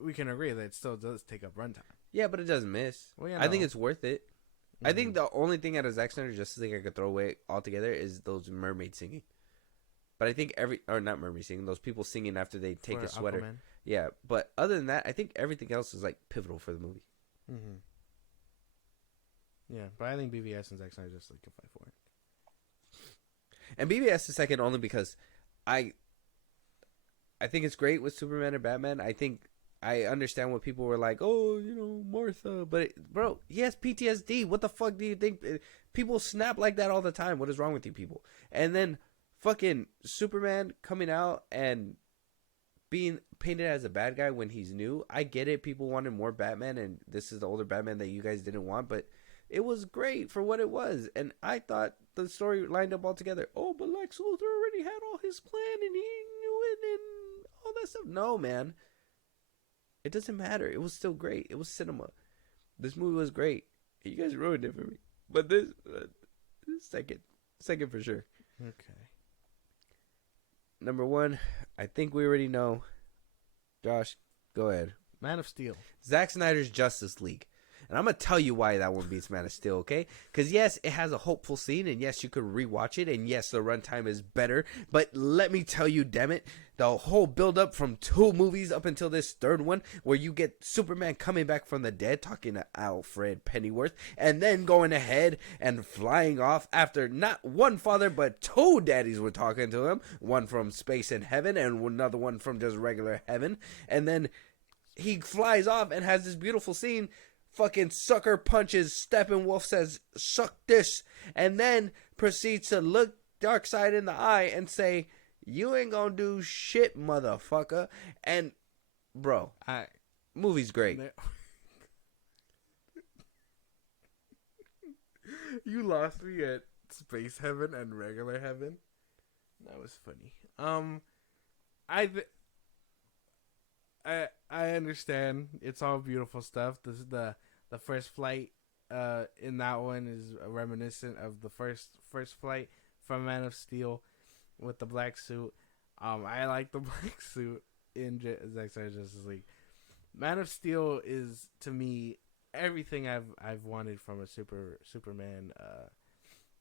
we can agree that it still does take up runtime. Yeah, but it doesn't miss. Well, yeah, I think it's worth it. Mm-hmm. I think the only thing out of Zack Snyder's Justice League I could throw away altogether is those mermaids singing. But I think not mermaid singing, those people singing after they take a sweater. Aquaman. Yeah, but other than that, I think everything else is like pivotal for the movie. Mm-hmm. Yeah, but I think BVS and Zack Snyder just like can fight for it. And BVS is second only because I think it's great with Superman and Batman. I think I understand what people were like, oh, Martha. But, bro, he has PTSD. What the fuck do you think? People snap like that all the time. What is wrong with you people? And then fucking Superman coming out and being painted as a bad guy when he's new. I get it. People wanted more Batman, and this is the older Batman that you guys didn't want. But it was great for what it was. And I thought the story lined up all together. Oh, but Lex Luthor already had all his plan, and he knew it, and all that stuff. No, man. It doesn't matter. It was still great. It was cinema. This movie was great. You guys ruined it for me. But this second for sure. Okay. Number one, I think we already know. Josh, go ahead. Man of Steel. Zack Snyder's Justice League. And I'm going to tell you why that one beats Man of Steel, okay? Because, yes, it has a hopeful scene, and, yes, you could rewatch it, and, yes, the runtime is better. But let me tell you, damn it, the whole build-up from 2 movies up until this third one, where you get Superman coming back from the dead, talking to Alfred Pennyworth, and then going ahead and flying off after not one father, but 2 daddies were talking to him. One from space and heaven, and another one from just regular heaven. And then he flies off and has this beautiful scene. Fucking sucker punches Steppenwolf, says, suck this, and then proceeds to look Darkseid in the eye and say, you ain't gonna do shit, motherfucker. And, bro, movie's great. You lost me at Space Heaven and Regular Heaven. That was funny. I understand. It's all beautiful stuff. This is the first flight in that one is reminiscent of the first flight from Man of Steel with the black suit. I like the black suit in Zack Snyder's Justice League. Man of Steel is, to me, everything I've wanted from a Superman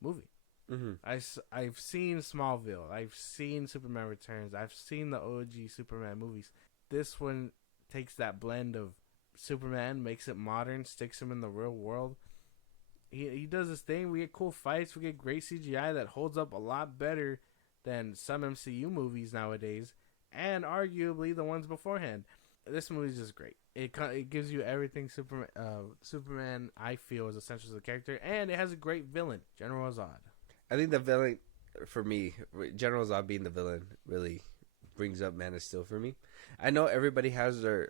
movie. Mm-hmm. I've seen Smallville. I've seen Superman Returns. I've seen the OG Superman movies. This one takes that blend of Superman, makes it modern, sticks him in the real world. He does this thing. We get cool fights. We get great CGI that holds up a lot better than some MCU movies nowadays, and arguably the ones beforehand. This movie is just great. It gives you everything Superman I feel is essential to the character, and it has a great villain, General Zod. I think the villain, for me, General Zod being the villain, really brings up Man of Steel for me. I know everybody has their,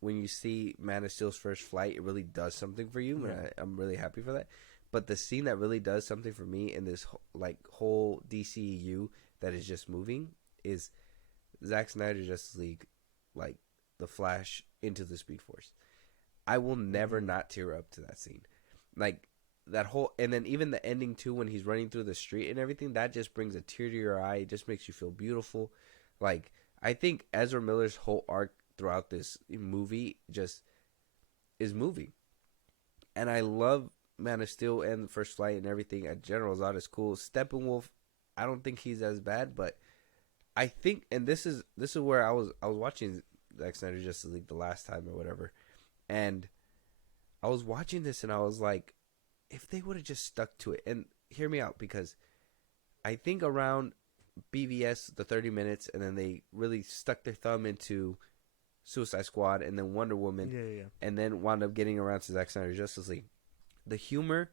when you see Man of Steel's first flight, it really does something for you. Yeah. I'm really happy for that. But the scene that really does something for me in this whole DCEU that is just moving is Zack Snyder's Justice League, the Flash into the Speed Force. I will never not tear up to that scene. That whole, and then even the ending too, when he's running through the street and everything, that just brings a tear to your eye. It just makes you feel beautiful. I think Ezra Miller's whole arc throughout this movie just is moving. And I love Man of Steel and the first flight and everything. General Zod is cool. Steppenwolf, I don't think he's as bad, but I think, and this is where I was watching Zack Snyder's Justice League the last time or whatever, and I was watching this and I was like, if they would have just stuck to it, and hear me out, because I think around BVS, the 30 minutes, and then they really stuck their thumb into Suicide Squad and then Wonder Woman, Yeah. and then wound up getting around to Zack Snyder's Justice League. The humor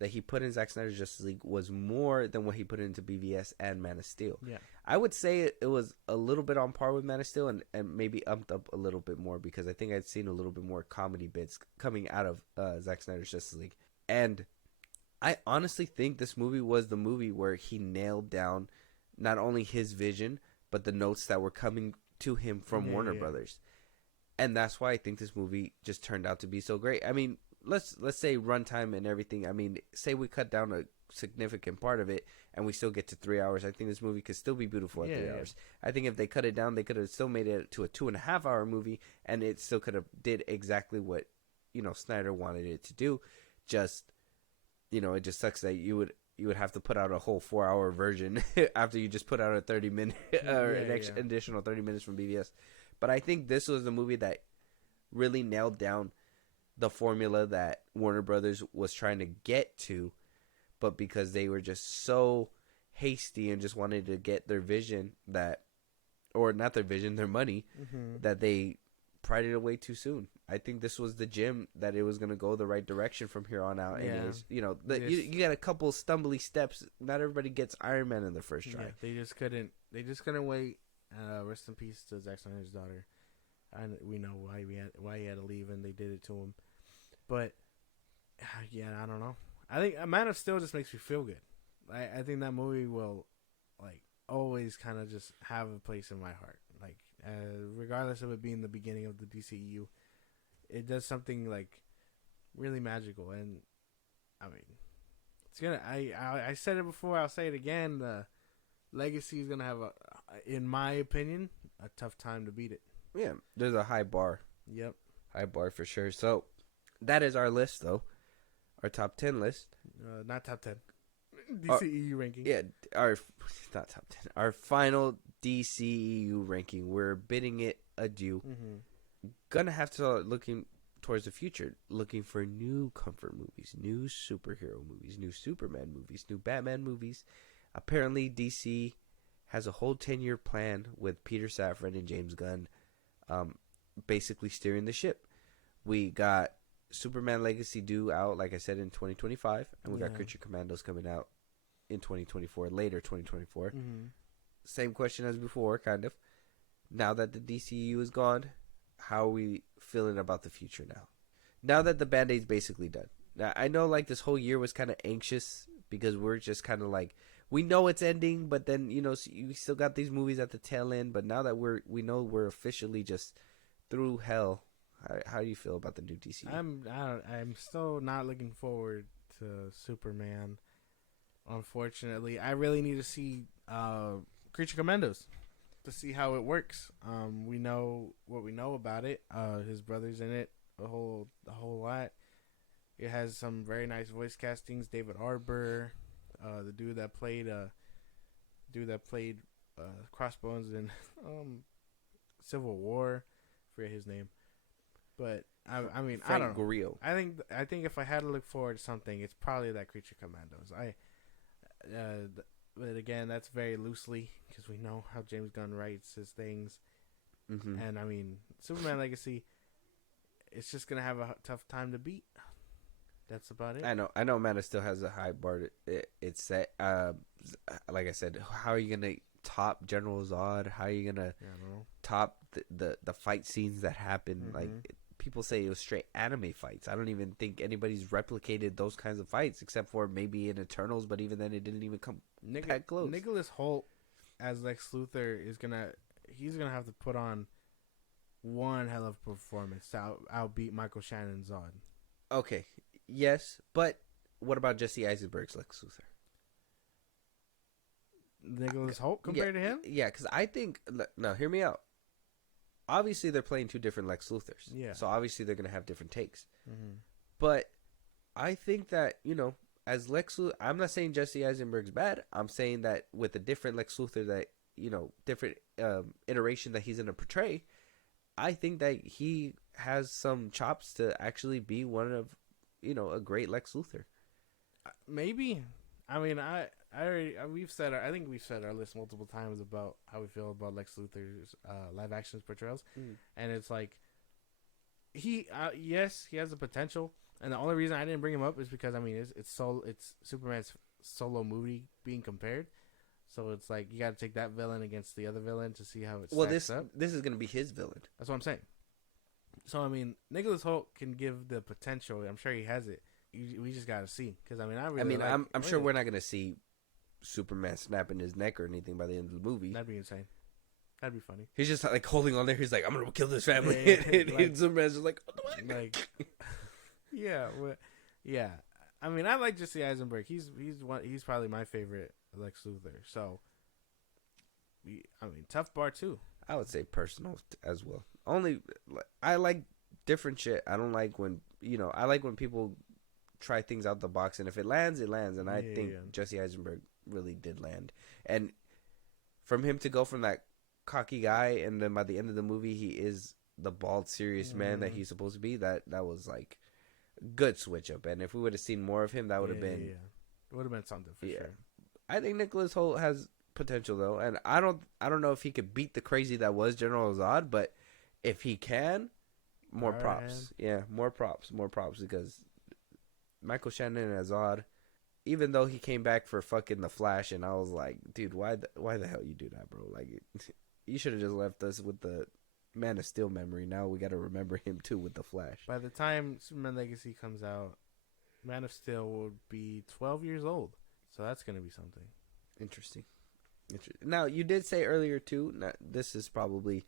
that he put in Zack Snyder's Justice League was more than what he put into BVS and Man of Steel. Yeah. I would say it was a little bit on par with Man of Steel and maybe upped up a little bit more because I think I'd seen a little bit more comedy bits coming out of Zack Snyder's Justice League. And I honestly think this movie was the movie where he nailed down not only his vision, but the notes that were coming to him from Warner Brothers. And that's why I think this movie just turned out to be so great. I mean, let's say runtime and everything. I mean, say we cut down a significant part of it and we still get to 3 hours. I think this movie could still be beautiful at 3 hours. I think if they cut it down, they could have still made it to a 2.5 hour movie, and it still could have did exactly what, you know, Snyder wanted it to do. Just, you know, it just sucks that you would have to put out a whole 4 hour version after you just put out a 30-minute or additional 30 minutes from BVS. But I think this was the movie that really nailed down the formula that Warner Brothers was trying to get to, but because they were just so hasty and just wanted to get their vision or not their vision, their money, that they pried it away too soon. I think this was the gym that it was going to go the right direction from here on out. Yeah. Anyways, you know, you got a couple stumbly steps. Not everybody gets Iron Man in the first try. Yeah, they just couldn't wait. Rest in peace to Zack Snyder's daughter. We know why he had to leave, and they did it to him. But yeah, I don't know. I think Man of Steel just makes me feel good. I think that movie will, like, always kind of just have a place in my heart. Like, regardless of it being the beginning of the DCEU, it does something like really magical. And I mean, it's gonna. I said it before. I'll say it again. The Legacy is gonna have in my opinion, a tough time to beat it. Yeah, there's a high bar. Yep, high bar for sure. So that is our list, though. Our top 10 list. Not top 10. DCEU ranking. Yeah, not top 10. Our final DCEU ranking. We're bidding it adieu. Gonna have to start looking towards the future, looking for new comfort movies, new superhero movies, new Superman movies, new Batman movies. Apparently, DC has a whole 10-year plan with Peter Safran and James Gunn basically steering the ship. We got Superman Legacy due out, like I said, in 2025, and we got Creature Commandos coming out in 2024, later 2024. Same question as before, kind of. Now that the DCEU is gone, how are we feeling about the future now? Now that the Band-Aid's basically done. Now, I know, like, this whole year was kind of anxious because we're just kind of like, we know it's ending, but then, you know, you still got these movies at the tail end. But now that we know we're officially just through hell, how do you feel about the new DC? I'm still not looking forward to Superman. Unfortunately, I really need to see Creature Commandos to see how it works. We know what we know about it. His brother's in it a whole lot. It has some very nice voice castings. David Harbour. The dude that played Crossbones in Civil War, I forget his name, but I mean, Frank, I don't know. Grillo. I think if I had to look forward to something, it's probably that Creature Commandos. But again, that's very loosely because we know how James Gunn writes his things, and I mean, Superman Legacy, it's just gonna have a tough time to beat. That's about it. I know Amanda still has a high bar. It's set. Like I said, how are you going to top General Zod? How are you going to top the fight scenes that happen? Like, people say it was straight anime fights. I don't even think anybody's replicated those kinds of fights except for maybe in Eternals, but even then it didn't even come that close. Nicholas Hoult as Lex Luthor he's gonna have to put on one hell of a performance to outbeat Michael Shannon's Zod. Okay. Yes, but what about Jesse Eisenberg's Lex Luthor? Nicholas Hoult compared to him? Yeah, because I think... Now, hear me out. Obviously, they're playing two different Lex Luthors. Yeah. So, obviously, they're going to have different takes. But I think that, you know, as Lex Luthor... I'm not saying Jesse Eisenberg's bad. I'm saying that with a different Lex Luthor that, you know, different iteration that he's going to portray, I think that he has some chops to actually be one of... you know, a great Lex Luthor. Maybe. I mean, we've said I think we've said our list multiple times about how we feel about Lex Luthor's live action portrayals, and it's like he has the potential. And the only reason I didn't bring him up is because, I mean, it's Superman's solo movie being compared. So it's like you got to take that villain against the other villain to see how it stacks up. This is going to be his villain. That's what I'm saying. So, I mean, Nicholas Hoult can give the potential. I'm sure he has it. We just got to see. Because, I mean, I'm sure we're not going to see Superman snapping his neck or anything by the end of the movie. That'd be insane. That'd be funny. He's just like holding on there. He's like, I'm going to kill this family. Yeah, and Superman's just like, what the fuck? Like, yeah. I mean, I like Jesse Eisenberg. He's probably my favorite Lex Luthor. So, I mean, tough bar too. I would say personal as well. Only I like different shit. I don't like when I like when people try things out the box, and if it lands, it lands. And I think Jesse Eisenberg really did land. And from him to go from that cocky guy, and then by the end of the movie, he is the bald, serious man that he's supposed to be. That was like good switch up. And if we would have seen more of him, that would have been it would have been something for sure. I think Nicholas Hoult has potential though, and I don't know if he could beat the crazy that was General Zod, but if he can, more props. Yeah, more props because Michael Shannon as Zod, even though he came back for fucking the Flash, and I was like, dude, why the hell you do that, bro? Like, you should have just left us with the Man of Steel memory. Now we got to remember him too with the Flash. By the time Superman Legacy comes out, Man of Steel will be 12 years old, so that's gonna be something interesting. Now, you did say earlier too. Now, this is probably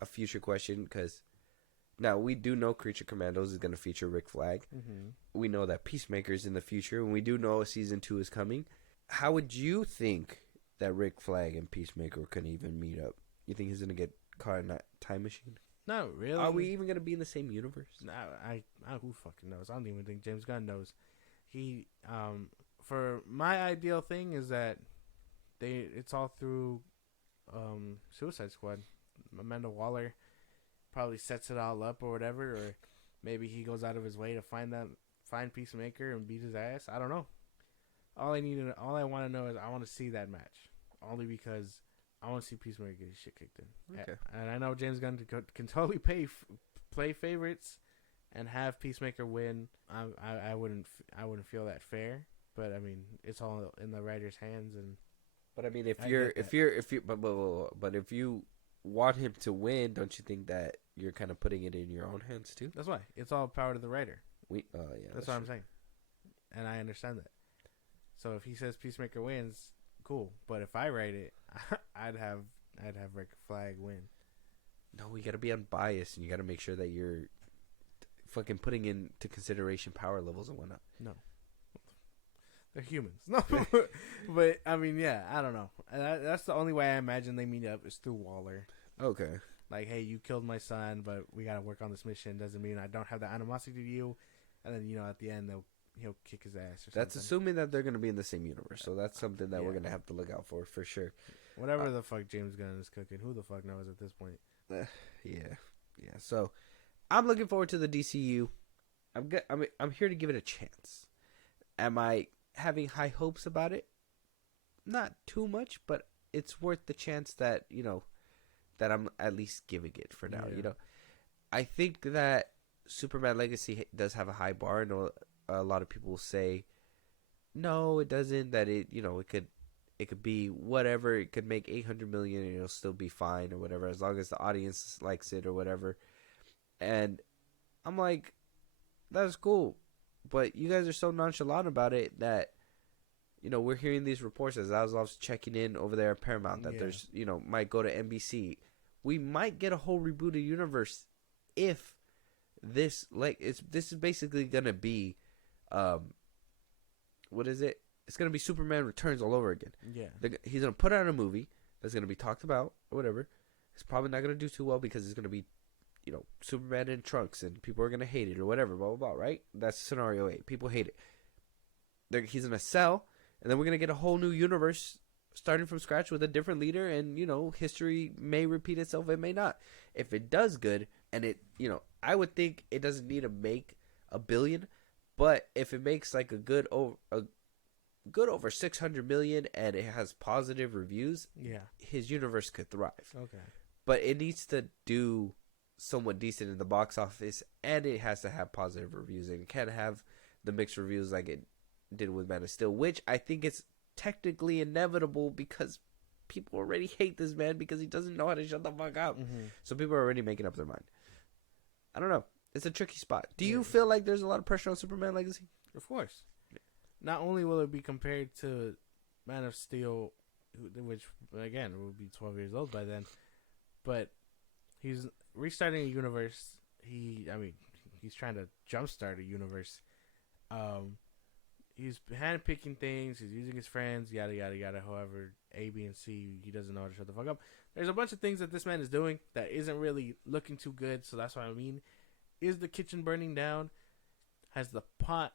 a future question because now we do know Creature Commandos is going to feature Rick Flag. Mm-hmm. We know that Peacemaker's in the future, and we do know a season 2 is coming. How would you think that Rick Flag and Peacemaker can even meet up? You think he's going to get caught in that time machine? No, really. Are we even going to be in the same universe? No, I who fucking knows? I don't even think James Gunn knows. He, for my ideal thing is that it's all through Suicide Squad. Amanda Waller probably sets it all up or whatever, or maybe he goes out of his way to find Peacemaker and beat his ass. I don't know. All I want to know is I want to see that match, only because I want to see Peacemaker get his shit kicked in. Okay. And I know James Gunn can totally play favorites and have Peacemaker win. I wouldn't feel that fair, but I mean it's all in the writer's hands. And but I mean, if you want him to win, don't you think that you're kind of putting it in your own hands too? That's why it's all power to the writer. That's what I'm saying, and I understand that. So if he says Peacemaker wins, cool. But if I write it, I'd have Rick Flag win. No, we got to be unbiased, and you got to make sure that you're fucking putting into consideration power levels and whatnot. No. They're humans. No, but I mean, yeah, I don't know. That's the only way I imagine they meet up is through Waller. Okay. Like, hey, you killed my son, but we got to work on this mission. Doesn't mean I don't have the animosity to you. And then, at the end, he'll kick his ass or something. That's assuming that they're going to be in the same universe. So that's something that we're going to have to look out for sure. Whatever the fuck James Gunn is cooking, who the fuck knows at this point? Yeah. So I'm looking forward to the DCEU. I'm here to give it a chance. Am I having high hopes about it? Not too much, but it's worth the chance that that I'm at least giving it for now. I think that Superman Legacy does have a high bar, and a lot of people will say no, it doesn't. That it could be whatever. It could make 800 million and it'll still be fine or whatever, as long as the audience likes it or whatever. And I'm like, that's cool. But you guys are so nonchalant about it that, we're hearing these reports as Zaslav's checking in over there at Paramount that there's, might go to NBC. We might get a whole rebooted universe if this is basically gonna be, what is it? It's gonna be Superman Returns all over again. Yeah, he's gonna put out a movie that's gonna be talked about or whatever. It's probably not gonna do too well because it's gonna be, Superman in trunks and people are gonna hate it or whatever. Blah blah blah. Right? That's scenario 8. People hate it. He's gonna sell, and then we're gonna get a whole new universe starting from scratch with a different leader, and history may repeat itself. It may not. If it does good, and it, I would think it doesn't need to make $1 billion, but if it makes like a good over 600 million and it has positive reviews, his universe could thrive. Okay, but it needs to do somewhat decent in the box office, and it has to have positive reviews, and it can't have the mixed reviews like it did with Man of Steel, which I think is technically inevitable because people already hate this man because he doesn't know how to shut the fuck up. So people are already making up their mind. I don't know. It's a tricky spot. Do you feel like there's a lot of pressure on Superman Legacy? Of course. Not only will it be compared to Man of Steel, which, again, will be 12 years old by then, but he's restarting a universe. He's trying to jumpstart a universe. He's handpicking things. He's using his friends, yada, yada, yada. However, A, B, and C, he doesn't know how to shut the fuck up. There's a bunch of things that this man is doing that isn't really looking too good. So that's what I mean. Is the kitchen burning down? Has the pot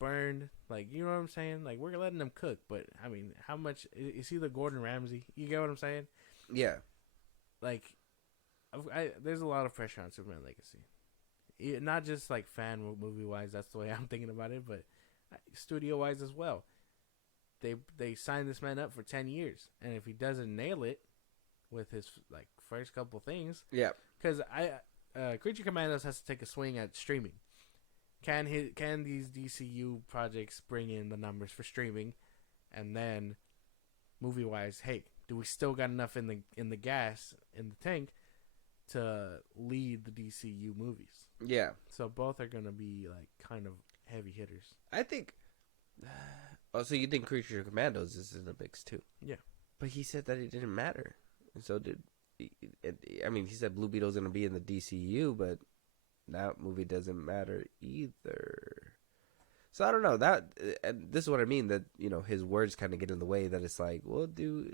burned? Like, you know what I'm saying? Like, we're letting them cook. But, I mean, how much? Is he the Gordon Ramsay? You get what I'm saying? Yeah. Like, there's a lot of pressure on Superman Legacy. Not just, like, fan movie-wise. That's the way I'm thinking about it. But studio-wise as well. They signed this man up for 10 years. And if he doesn't nail it with his, like, first couple things. Yeah. Because Creature Commandos has to take a swing at streaming. Can these DCU projects bring in the numbers for streaming? And then, movie-wise, hey, do we still got enough in the gas, in the tank, to lead the DCU movies? Yeah. So both are going to be, like, kind of heavy hitters. I think... Oh, so you think Creature Commandos is in the mix, too? Yeah. But he said that it didn't matter. And so did... I mean, he said Blue Beetle's going to be in the DCU, but that movie doesn't matter either. So I don't know. And this is what I mean, that, you know, his words kind of get in the way, that it's like, well, do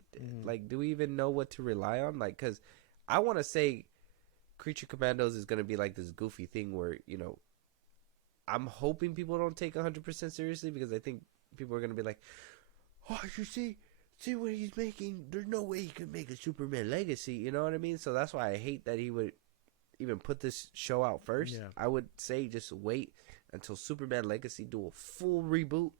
we even know what to rely on? Like, because I want to say Creature Commandos is going to be like this goofy thing where, you know, I'm hoping people don't take 100% seriously, because I think people are going to be like, oh, you see what he's making? There's no way he could make a Superman Legacy. You know what I mean? So that's why I hate that he would even put this show out first. Yeah. I would say just wait until Superman Legacy, do a full reboot.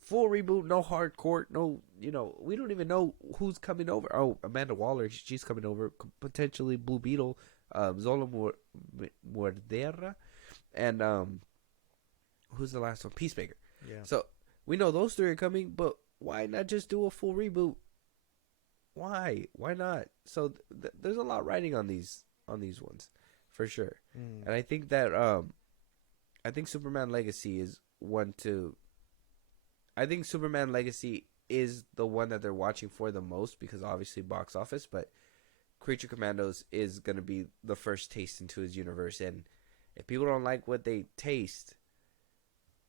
Full reboot, no hardcore, no, you know, we don't even know who's coming over. Oh, Amanda Waller, she's coming over. Potentially Blue Beetle, Zola Mordera, and who's the last one? Peacemaker. Yeah. So we know those three are coming, but why not just do a full reboot? Why not? So there's a lot riding on these ones, for sure. And I think that I think Superman Legacy is one to. I think Superman Legacy is the one that they're watching for the most, because obviously box office, but Creature Commandos is going to be the first taste into his universe. And if people don't like what they taste,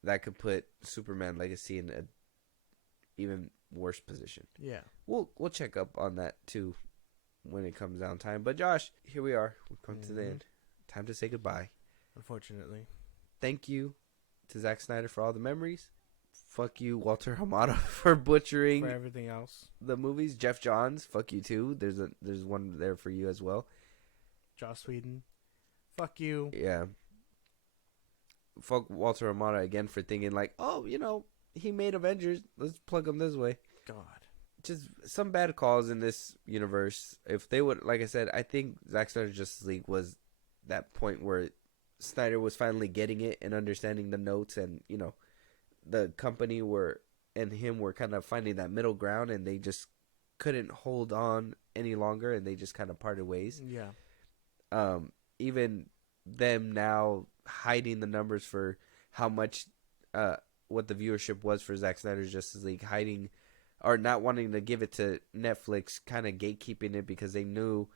that could put Superman Legacy in a even worse position. Yeah. We'll check up on that too when it comes down time. But Josh, here we are. We've come to the end. Time to say goodbye. Unfortunately. Thank you to Zack Snyder for all the memories. Fuck you, Walter Hamada, for butchering for everything else. The movies. Jeff Johns, fuck you too. There's one there for you as well. Joss Whedon, fuck you. Yeah. Fuck Walter Hamada again for thinking like, oh, you know, he made Avengers. Let's plug him this way. God. Just some bad calls in this universe. If they would, like I said, I think Zack Snyder's Justice League was that point where Snyder was finally getting it and understanding the notes, and, you know, the company and him were kind of finding that middle ground, and they just couldn't hold on any longer, and they just kind of parted ways. Yeah. Even them now hiding the numbers for how much, what the viewership was for Zack Snyder's Justice League, hiding or not wanting to give it to Netflix, kind of gatekeeping it because they knew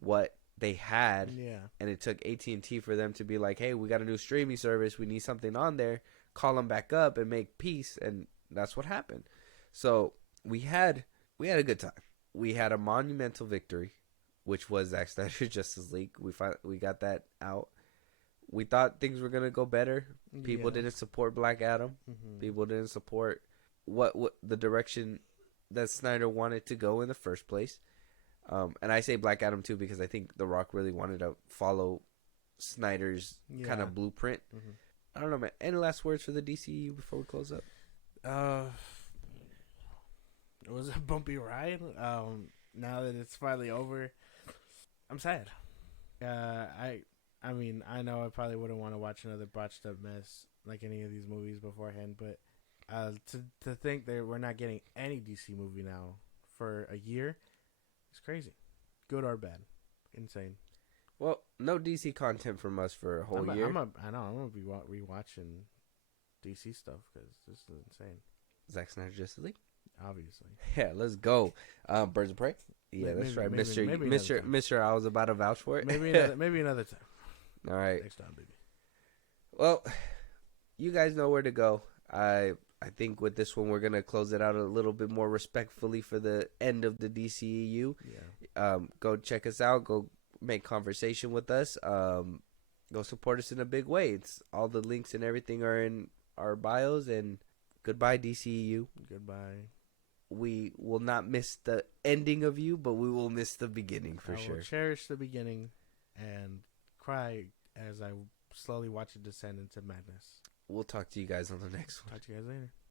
what they had. Yeah. And it took AT&T for them to be like, hey, we got a new streaming service. We need something on there. Call them back up and make peace. And that's what happened. So we had a good time. We had a monumental victory, which was Zack Snyder's Justice League. We got that out. We thought things were going to go better. People didn't support Black Adam. Mm-hmm. People didn't support what the direction that Snyder wanted to go in the first place. And I say Black Adam too because I think The Rock really wanted to follow Snyder's kind of blueprint. Mm-hmm. I don't know, man. Any last words for the DCEU before we close up? It was a bumpy ride. Now that it's finally over, I'm sad. I mean, I know I probably wouldn't want to watch another botched up mess like any of these movies beforehand, but to think that we're not getting any DC movie now for a year, it's crazy. Good or bad, insane. Well, no DC content from us for a whole year. I know. I'm gonna be rewatching DC stuff because this is insane. Zack Snyder Justice League. Obviously. Yeah, let's go. Birds of Prey. Yeah, that's right, Mister. I was about to vouch for it. Maybe another time. All right. Next time, baby. Well, you guys know where to go. I think with this one we're gonna close it out a little bit more respectfully for the end of the DCEU. Yeah. Go check us out. Go make conversation with us. Go support us in a big way. It's all the links and everything are in our bios. And goodbye, DCEU. Goodbye. We will not miss the ending of you, but we will miss the beginning for sure. I will cherish the beginning and cry as I slowly watch it descend into madness. We'll talk to you guys on the next one. Talk to you guys later.